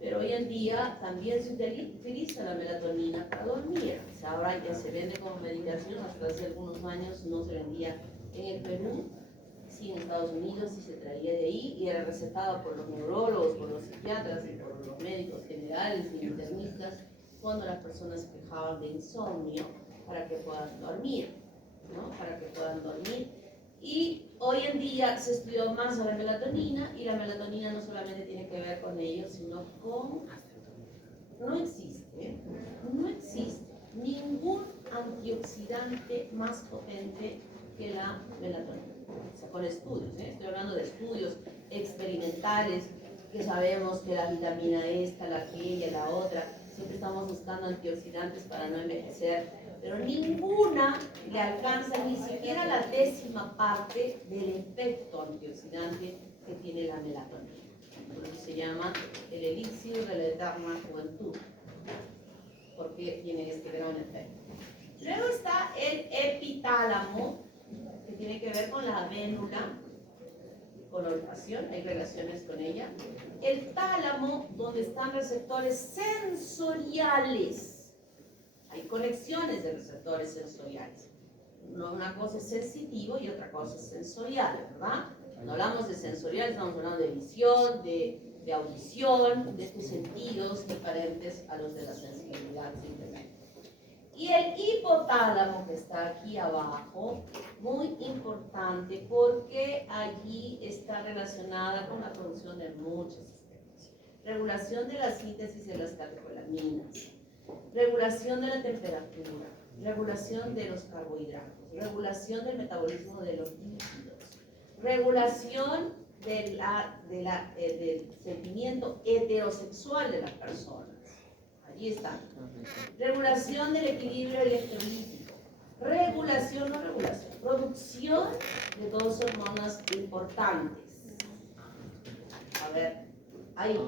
Pero hoy en día también se utiliza la melatonina para dormir. O sea, ahora ya se vende como medicación, hasta hace algunos años no se vendía en el Perú, sí en Estados Unidos, sí se traía de ahí y era recetada por los neurólogos, por los psiquiatras y por los médicos generales y internistas cuando las personas se quejaban de insomnio para que puedan dormir, ¿no? Para que puedan dormir. Y hoy en día se estudió más sobre melatonina y la melatonina no solamente tiene que ver con ello, sino con... No existe ningún antioxidante más potente que la melatonina. O sea, con estudios, estoy hablando de estudios experimentales, que sabemos que la vitamina esta, la aquella, la otra, siempre estamos buscando antioxidantes para no envejecer, pero ninguna le alcanza ni siquiera la 10ª parte del efecto antioxidante que tiene la melatonina. Por eso se llama el elixir de la eterna juventud, porque tiene este gran efecto. Luego está el epitálamo, que tiene que ver con la vénula, con la olfación, hay relaciones con ella. El tálamo, donde están receptores sensoriales. Hay conexiones de receptores sensoriales. Una cosa es sensitivo y otra cosa es sensorial, ¿verdad? Cuando hablamos de sensorial estamos hablando de visión, de audición, de estos sentidos diferentes a los de la sensibilidad simplemente. Y el hipotálamo, que está aquí abajo, muy importante porque allí está relacionada con la producción de muchos sistemas. Regulación de la síntesis de las catecolaminas, regulación de la temperatura, regulación de los carbohidratos, regulación del metabolismo de los lípidos, regulación del sentimiento heterosexual de las personas. Allí está. Regulación del equilibrio electrolítico, regulación, no regulación, producción de dos hormonas importantes. A ver, ahí.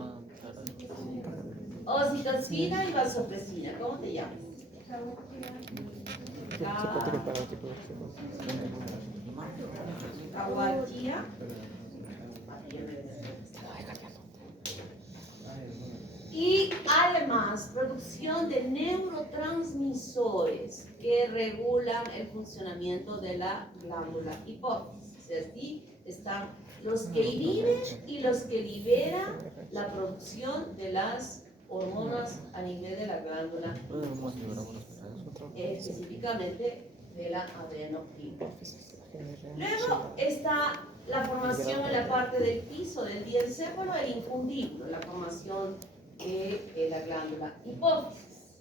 Oxitocina y vasopresina, ¿cómo te llamas? Kawachia. Y además, producción de neurotransmisores que regulan el funcionamiento de la glándula hipófisis. Así están los que inhiben y los que liberan la producción de las hormonas a nivel de la glándula, específicamente de la adenohipófisis. Luego está la formación en la parte del piso del diencéfalo e infundíbulo, la formación de la glándula hipófisis.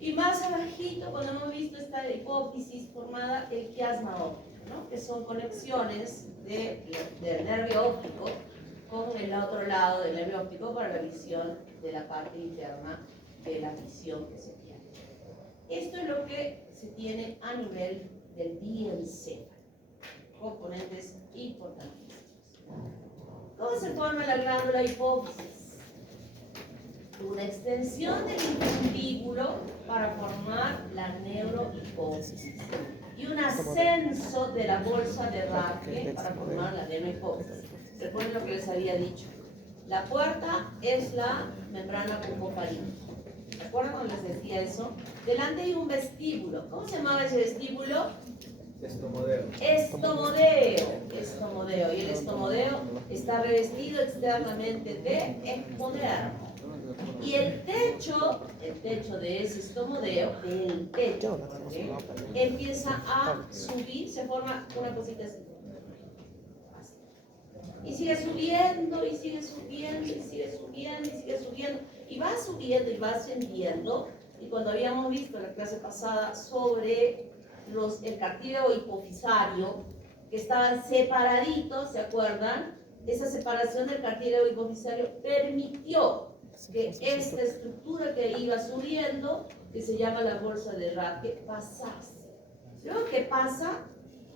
Y más abajito, cuando hemos visto esta hipófisis formada, el quiasma óptico, ¿no? Que son conexiones del nervio óptico con el otro lado del nervio óptico para la visión de la parte interna de la visión que se tiene. Esto es lo que se tiene a nivel del diencéfalo. Componentes importantísimos. ¿Cómo se forma la glándula hipófisis? Una extensión del infundíbulo para formar la neurohipófisis y un ascenso de la bolsa de Racle para formar la adenohipófisis. Recuerden lo que les había dicho. La puerta es la membrana pulmoparina. ¿Recuerdan cuando les decía eso? Delante hay un vestíbulo. ¿Cómo se llamaba ese vestíbulo? Estomodeo. Estomodeo. Y el estomodeo está revestido externamente de ectodermo. Y el techo de ese estomodeo, el techo, ¿sí? Empieza a subir, se forma una cosita así. Y sigue subiendo, y sigue subiendo, y sigue subiendo, y sigue subiendo. Y va subiendo y va ascendiendo. Y cuando habíamos visto en la clase pasada sobre el cartílago hipofisario, que estaban separaditos, ¿se acuerdan? Esa separación del cartílago hipofisario permitió que esta estructura que iba subiendo, que se llama la bolsa de Racle, pasase. Luego que pasa,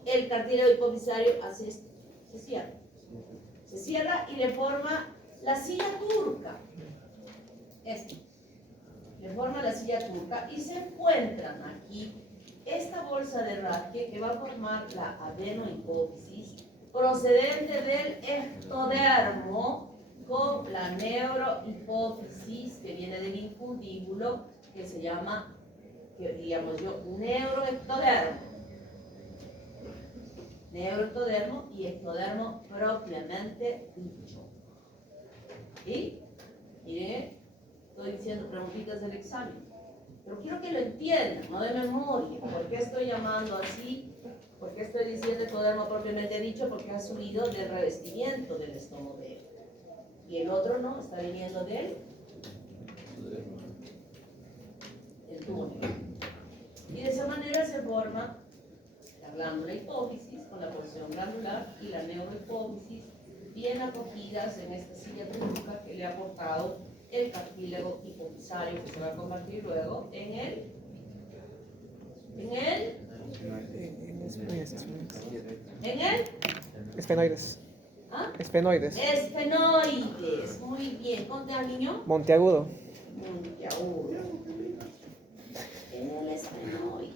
el cartílago hipofisario hace esto, se cierra. Se cierra y le forma la silla turca. Esto. Le forma la silla turca y se encuentran aquí esta bolsa de Racle que va a formar la adenohipófisis procedente del ectodermo con la neurohipófisis que viene del infundíbulo que se llama, que digamos yo, neuroectodermo. Neuroectodermo y ectodermo propiamente dicho. ¿Y? Miren, estoy diciendo preguntitas del examen. Pero quiero que lo entiendan, no de memoria. ¿Por qué estoy llamando así? ¿Por qué estoy diciendo ectodermo propiamente dicho? Porque ha subido del revestimiento del estomodeo. Y el otro no, está viniendo del túnel. Y de esa manera se forma la glándula hipófisis con la porción glandular y la neurohipófisis bien acogidas en esta silla turca que le ha aportado el cartílago hipofisario que se va a convertir luego en el Esfenoides. ¿Ah? Esfenoides. Esfenoides. Muy bien. ¿Conte al niño? Monteagudo. Monteagudo. En el esfenoides.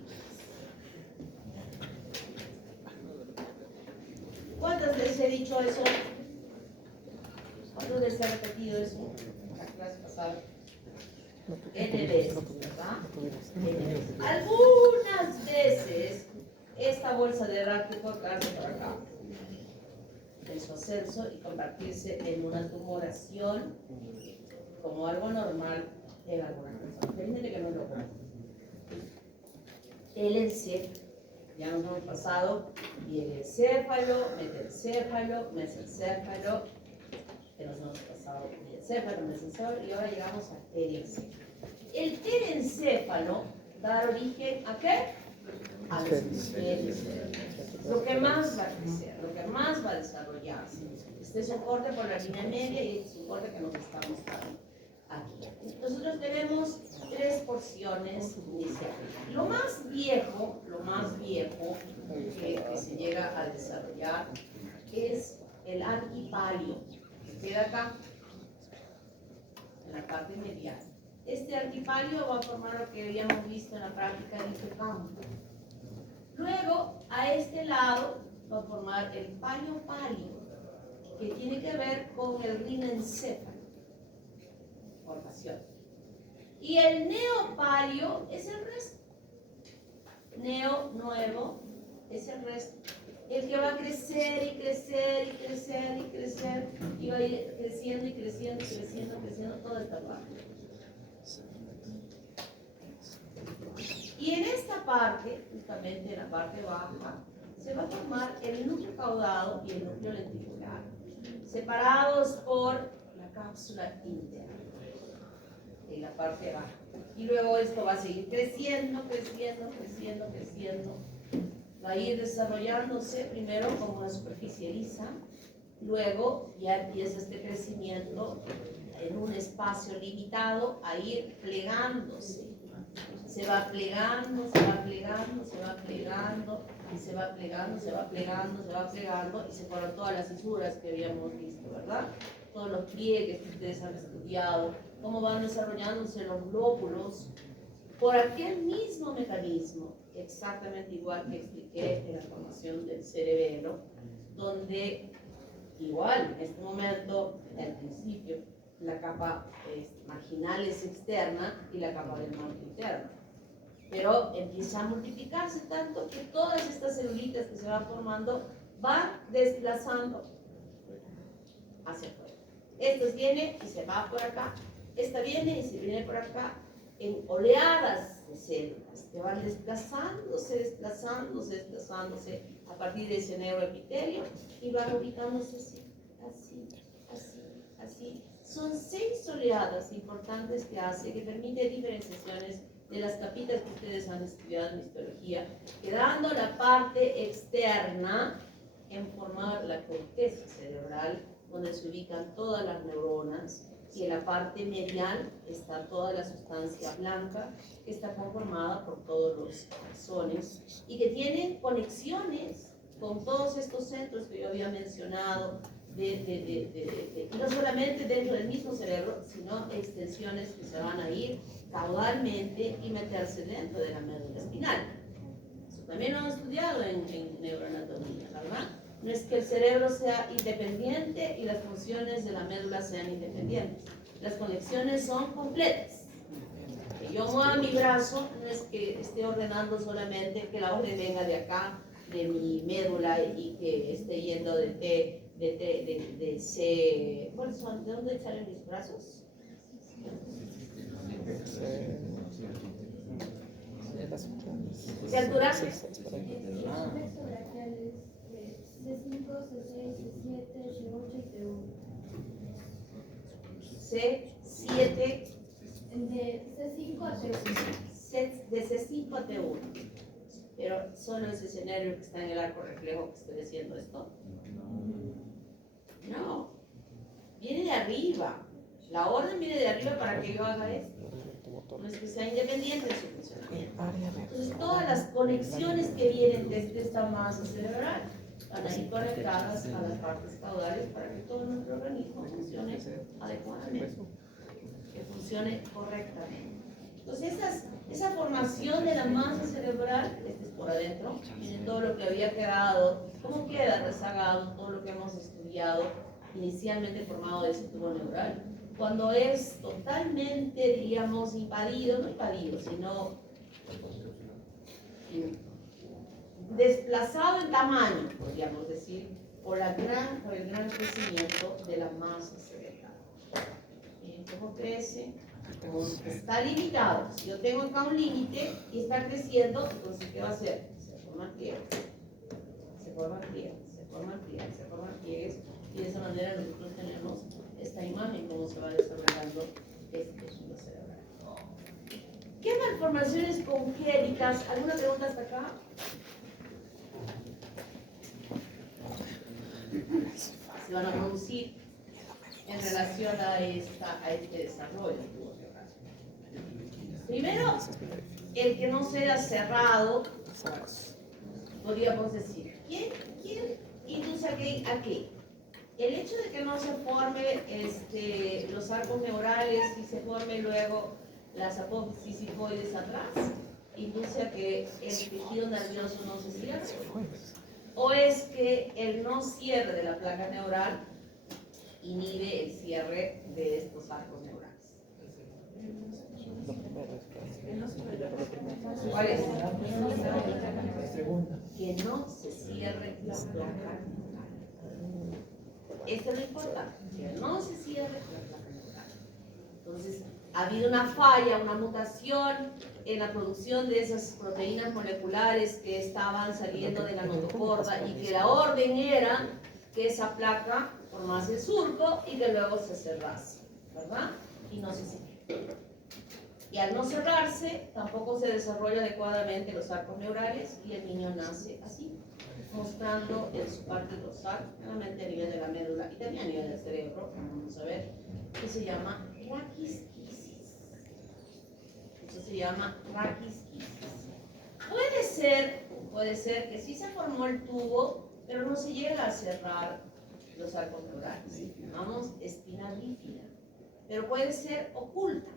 ¿Cuántas veces he dicho eso? ¿Cuántas veces he repetido eso? La clase pasada. N veces, ¿verdad? Algunas veces esta bolsa de Racle puede quedarse por acá en su ascenso y convertirse en una tumoración como algo normal en algunas personas. Hay gente que no lo conoce. El encéfalo, ya nos hemos pasado, y el encéfalo, metencéfalo, mesencéfalo, que nos hemos pasado diencéfalo, mesencéfalo, y ahora llegamos al terencéfalo. El terencéfalo da origen ¿a qué? A los hemisferios. Lo que más va a crecer, lo que más va a desarrollarse. Este es un corte por la línea media y este es un corte que nos está mostrando aquí. Nosotros tenemos tres porciones iniciales. Lo más viejo que se llega a desarrollar es el arquipalio, que queda acá, en la parte medial. Este arquipalio va a formar lo que habíamos visto en la práctica del hipocampo. Luego, a este lado, va a formar el paleopalio, que tiene que ver con el rinencéfalo, formación. Y el neopalio es el resto. Neo, nuevo, es el resto. El que va a crecer y crecer y crecer y crecer, y va a ir creciendo y creciendo y creciendo, creciendo toda esta parte. Y en esta parte, justamente en la parte baja, se va a formar el núcleo caudado y el núcleo lenticular, separados por la cápsula interna en la parte baja. Y luego esto va a seguir creciendo, creciendo, creciendo, creciendo. Va a ir desarrollándose primero como una superficie lisa, luego ya empieza este crecimiento en un espacio limitado a ir plegándose. Se va plegando, se va plegando, se va plegando, y se va plegando, se va plegando, se va plegando, y se forman todas las fisuras que habíamos visto, ¿verdad? Todos los pliegues que ustedes han estudiado, cómo van desarrollándose los glóbulos, por aquel mismo mecanismo, exactamente igual que expliqué en la formación del cerebelo, donde igual en este momento, al principio, la capa marginal es externa y la capa del marco interna. Pero empieza a multiplicarse tanto que todas estas celulitas que se van formando van desplazando hacia afuera. Esto viene y se va por acá, esta viene y se viene por acá, en oleadas de células que van desplazándose, desplazándose, desplazándose a partir de ese neuroepitelio y van ubicándose así, así, así, así. Son 6 oleadas importantes que hace, que permite diferenciaciones de las capitas que ustedes han estudiado en histología, quedando la parte externa en formar la corteza cerebral, donde se ubican todas las neuronas, y en la parte medial está toda la sustancia blanca, que está conformada por todos los axones, y que tienen conexiones con todos estos centros que yo había mencionado, y no solamente dentro del mismo cerebro, sino extensiones que se van a ir caudalmente y meterse dentro de la médula espinal. Eso también lo han estudiado en neuroanatomía, ¿verdad? No es que el cerebro sea independiente y las funciones de la médula sean independientes. Las conexiones son completas. Que yo mueva mi brazo no es que esté ordenando solamente que la orden venga de acá, de mi médula, y que esté yendo de C. ¿Cuáles son? ¿De dónde salen mis brazos? ¿Qué altura? C5, C6, C7, C8 y C1. C7. De C5 a T1. De C5 a T1. Pero solo ese escenario que está en el arco reflejo que estoy haciendo esto. No. Viene de arriba. La orden viene de arriba para que yo haga esto. No es que sea independiente de su funcionamiento. Entonces, todas las conexiones que vienen desde esta masa cerebral van a ir conectadas a las partes caudales para que todo nuestro organismo funcione adecuadamente, que funcione correctamente. Entonces, esa formación de la masa cerebral, este es por adentro, miren todo lo que había quedado, cómo queda rezagado todo lo que hemos estudiado, inicialmente formado de ese tubo neural. Cuando es totalmente, diríamos, invadido, no invadido, sino desplazado en tamaño, podríamos decir, por el gran crecimiento de la masa cerebral. Miren cómo crece, está limitado. Si yo tengo acá un límite y está creciendo, entonces ¿qué va a hacer? Se forman pliegues, se forman pliegues, se forman pliegues, se forman pliegues, y de esa manera nosotros tenemos esta imagen, cómo se va desarrollando este tejido cerebral. ¿Qué malformaciones congénitas? ¿Alguna pregunta hasta acá? Se van a producir en relación a este desarrollo. ¿Sí? Primero, el que no sea cerrado, podríamos decir, ¿quién induce a qué? El hecho de que no se forme los arcos neurales y se forme luego las apófisis sifoides atrás, induce a que el tejido nervioso no se cierre. O es que el no cierre de la placa neural inhibe el cierre de estos arcos neurales. ¿Cuál es? Que no se cierre la placa neural. Esto es lo importante, que no se cierre la placa neural. Entonces, ha habido una falla, una mutación en la producción de esas proteínas moleculares que estaban saliendo de la notocorda y que la orden era que esa placa formase el surco y que luego se cerrase, ¿verdad? Y no se cierra. Y al no cerrarse, tampoco se desarrolla adecuadamente los arcos neurales y el niño nace así, mostrando en su parte dorsal, realmente a nivel de la médula y también a nivel del cerebro, vamos a ver, que se llama raquisquisis. Eso se llama raquisquisis. Puede ser que sí se formó el tubo, pero no se llega a cerrar los arcos neurales. Llamamos espina bífida. Pero puede ser oculta.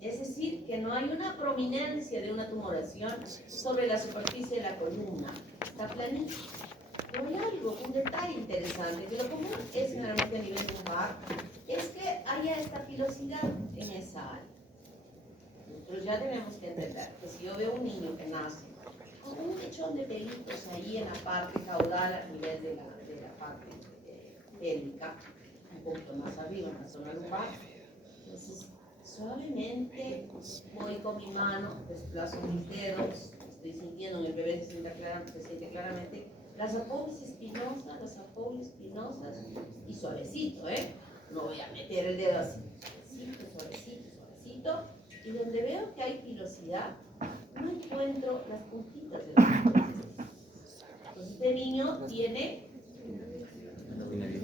Es decir, que no hay una prominencia de una tumoración sobre la superficie de la columna. Está planita. Pero hay algo, un detalle interesante, que lo común es generalmente a nivel lumbar, es que haya esta filosidad en esa área. Nosotros ya tenemos que entender que si yo veo un niño que nace con un mechón de pelitos ahí en la parte caudal a nivel de la parte pélvica, un poquito más arriba en la zona lumbar, entonces suavemente voy con mi mano, desplazo mis dedos, estoy sintiendo en el bebé, se siente claramente las apófisis espinosas y suavecito, no voy a meter el dedo así, suavecito, y donde veo que hay pilosidad, no encuentro las puntitas de las apófisis. Entonces este niño tiene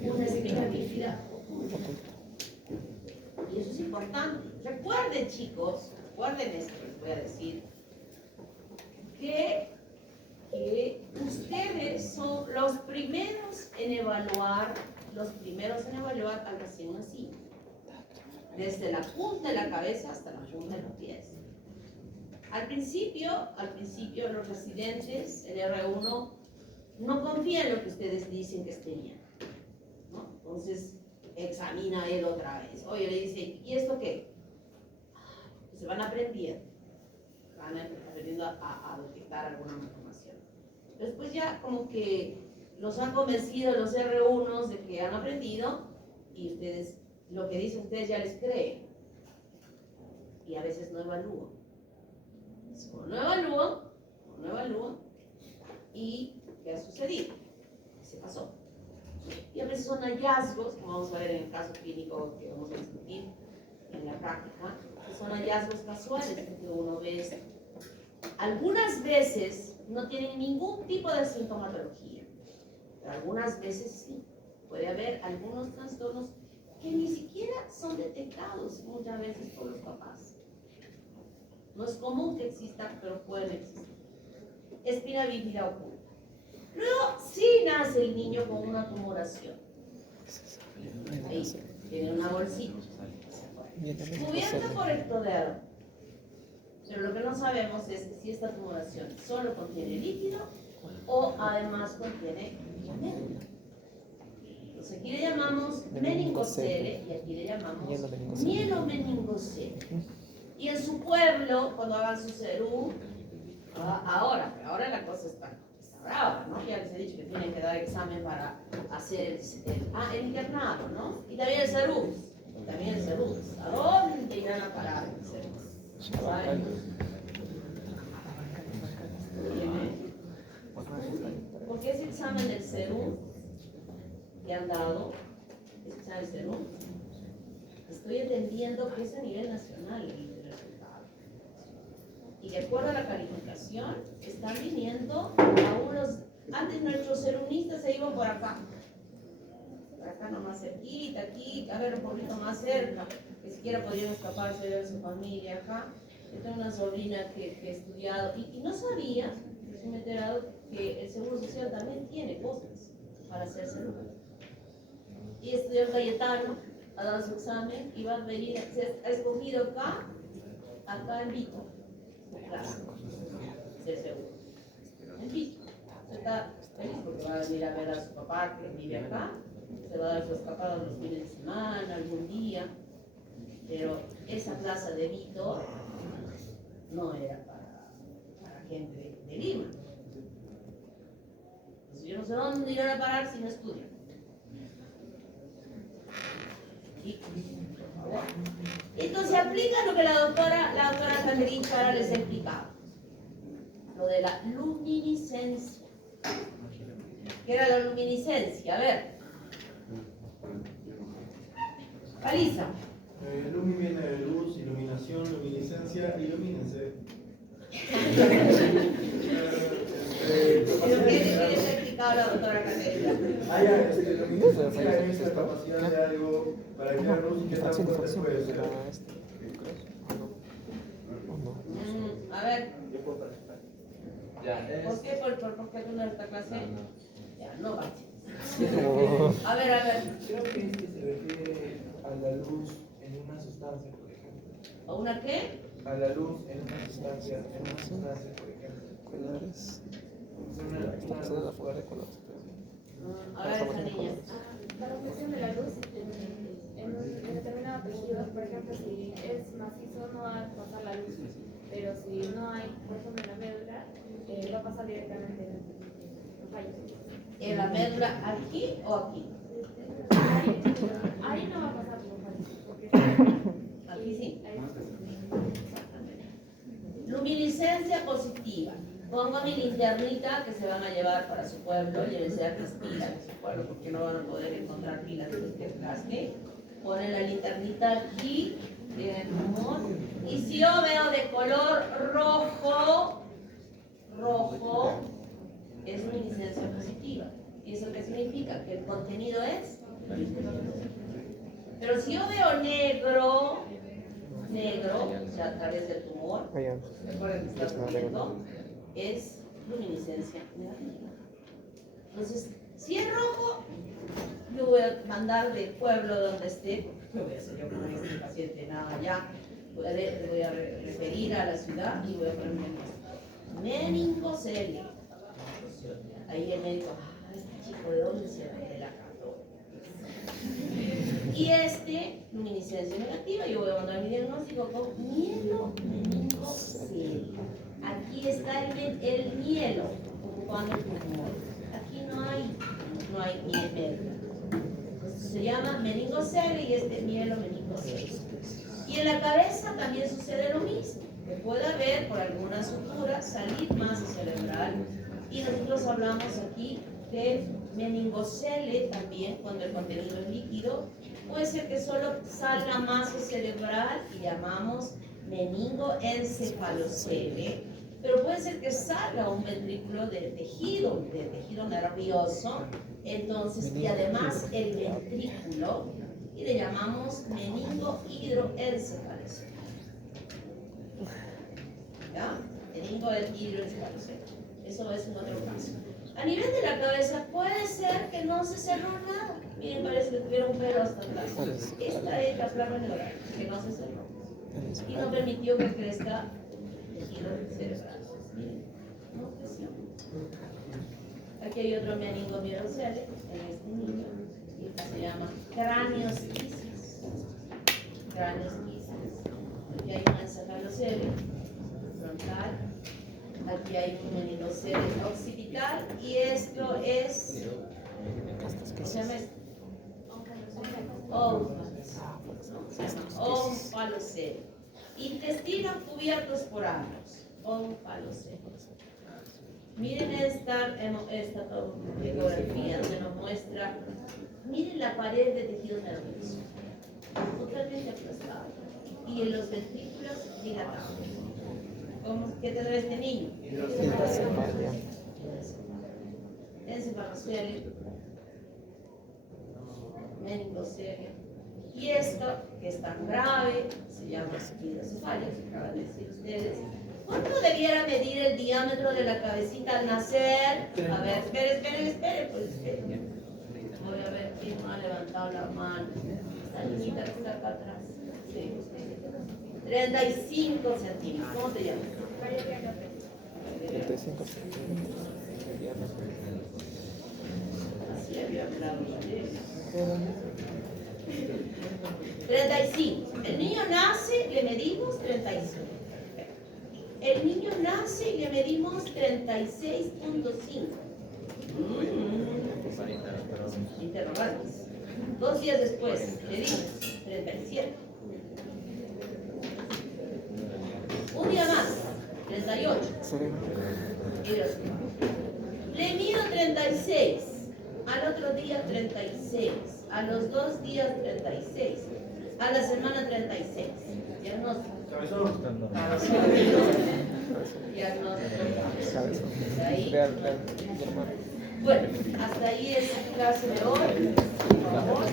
una espina bífida oculta. Y eso es importante. Recuerden, chicos, recuerden esto que les voy a decir, que ustedes son los primeros en evaluar al recién nacido, desde la punta de la cabeza hasta la punta de los pies. Al principio los residentes, el R1, no confía en lo que ustedes dicen que esté bien, ¿no? Entonces, examina él otra vez. Oye, le dice, ¿y esto qué? Se van aprendiendo a detectar alguna malformación. Después ya como que los han convencido los R1s de que han aprendido y ustedes, lo que dicen ustedes ya les creen. Y a veces no evalúan. Como no evalúan, ¿y qué ha sucedido? Se pasó. Y a veces son hallazgos, como vamos a ver en el caso clínico que vamos a discutir en la práctica, que son hallazgos casuales que uno ve. Algunas veces no tienen ningún tipo de sintomatología, pero algunas veces sí. Puede haber algunos trastornos que ni siquiera son detectados muchas veces por los papás. No es común que existan, pero pueden existir. Espina bífida oculta. Luego sí nace el niño con una tumoración. Ahí, tiene una bolsita. Cubierta por ectodermo. Pero lo que no sabemos es si esta tumoración solo contiene líquido o además contiene la médula. Entonces aquí le llamamos meningocele y aquí le llamamos mielomeningocele. Y en su pueblo, cuando hagan su cerú, ahora la cosa está brava, ¿no? Ya les he dicho que tienen que dar examen para hacer el internado, ¿no? Y también el cerú. ¿A dónde irán a parar el cerú? ¿Saben? Porque ese examen del cerú que han dado, ese examen del cerú, estoy entendiendo que es a nivel nacional el resultado. Y de acuerdo a la calificación, están viniendo a unos. Antes nuestros serunistas se iban por acá nomás cerquita, aquí, a ver un poquito más cerca, que siquiera podrían escaparse de su familia acá. Yo tengo una sobrina que he estudiado y no sabía, me he enterado que el Seguro Social también tiene cosas para hacerse lugar. Y estudió en Cayetano, ha dado su examen y va a venir, se ha escogido acá en Vito, su clase, de seguro. En Vito. Se está feliz porque va a venir a ver a su papá que vive acá, se va a dar su escapada los fines de semana, algún día, pero esa plaza de Vito no era para gente de Lima. Entonces yo no sé dónde irán a parar si no estudian. Entonces aplica lo que la doctora Camerín Chara les ha explicado, lo de la luminiscencia. ¿Qué era la luminiscencia? A ver, Alisa. Lumi viene de luz, iluminación, luminiscencia, ilumínense. ¿Pero qué les ha explicado la doctora Camerín? Luminiscencia es la capacidad de algo para crear luz y que tan fuerte puede ser. A ver, Ya, ¿por qué? ¿Por qué tú no esta clase? Ya, no va. A ver, Creo que se refiere a la luz en una sustancia, por ejemplo. ¿a una qué? A la luz en una sustancia, por ejemplo. Colores. Es una La fuga de colores. A ver, esa niña. La reflexión de la luz en determinado tejido, por ejemplo, si es macizo no va a pasar la luz, pero si no hay, por ejemplo, en la médula, va a pasar directamente en el fallo. ¿En la médula aquí o aquí? Ahí no va a pasar por fallo, porque Aquí sí. ahí Luminiscencia positiva. Pongo mi linternita que se van a llevar para su pueblo, llévense a las pilas de su pueblo porque no van a poder encontrar pilas de este plástico. Ponen la linternita aquí, tienen humor. Y si yo veo de color rojo, es luminiscencia positiva. ¿Y eso qué significa? Que el contenido es. Pero si yo veo negro, o sea, a través del tumor, recuerden que está poniendo, es luminiscencia negativa. Entonces, si es rojo, yo voy a mandar del pueblo donde esté, no voy a hacer yo con este paciente nada ya, voy a referir a la ciudad y voy a poner meningocele. Ahí el médico, este chico, ¿de dónde se ve la católica? Y luminiscencia negativa, yo voy a mandar mi diagnóstico con mielo meningocele. Aquí está el mielo ocupando el pulmón. Aquí no hay mielo. Se llama meningocele y mielo meningocele. Y en la cabeza también sucede lo mismo, que puede haber por alguna sutura salir masa cerebral. Y nosotros hablamos aquí de meningocele también cuando el contenido es líquido. Puede ser que solo salga masa cerebral y llamamos meningoencefalocele, pero puede ser que salga un ventrículo de tejido nervioso, entonces, y además el ventrículo, y le llamamos meningohidroencefalocele. ¿Ya? Meningohidroencefalocele. Eso es un otro caso. A nivel de la cabeza puede ser que no se cerró nada. Miren, parece que tuviera un pelo hasta atrás. Esta es la placa neural, que no se cerró. Y no permitió que crezca tejido cerebral. Miren, no creció. Aquí hay otro meningomielocele en este niño. Y se llama craniosquisis. Aquí hay un encefalocele frontal. Aquí hay un meningocele occipital y esto es, ¿cómo se llama esto? Onfalocele. Intestinos cubiertos por ambos. Onfalocele. Miren esta ecografía donde nos muestra, miren la pared de tejido nervioso, totalmente aplastada, y en los ventrículos dilatados. ¿Qué tendrá este niño? Encefalocele, meningocele. Y esto que es tan grave, se llama hidrocefalia, que acaban de decir ustedes. ¿Cuánto debiera medir el diámetro de la cabecita al nacer? A ver, espere, pues espere. Voy a ver quién no ha levantado la mano. Esta niñita que está acá atrás. Sí. 35 centímetros. ¿Cómo te llamas? 35. Así había hablado ayer. 35. El niño nace, le medimos 35. El niño nace y le medimos 36.5. Interrogantes. 2 días después, le dimos 37. Un día más, 38. Le mido 36. Al otro día 36. A los 2 días 36. A la semana 36. Diagnóstico. Diagnóstico. Ahí. Bueno, hasta ahí es la clase de hoy. Por favor.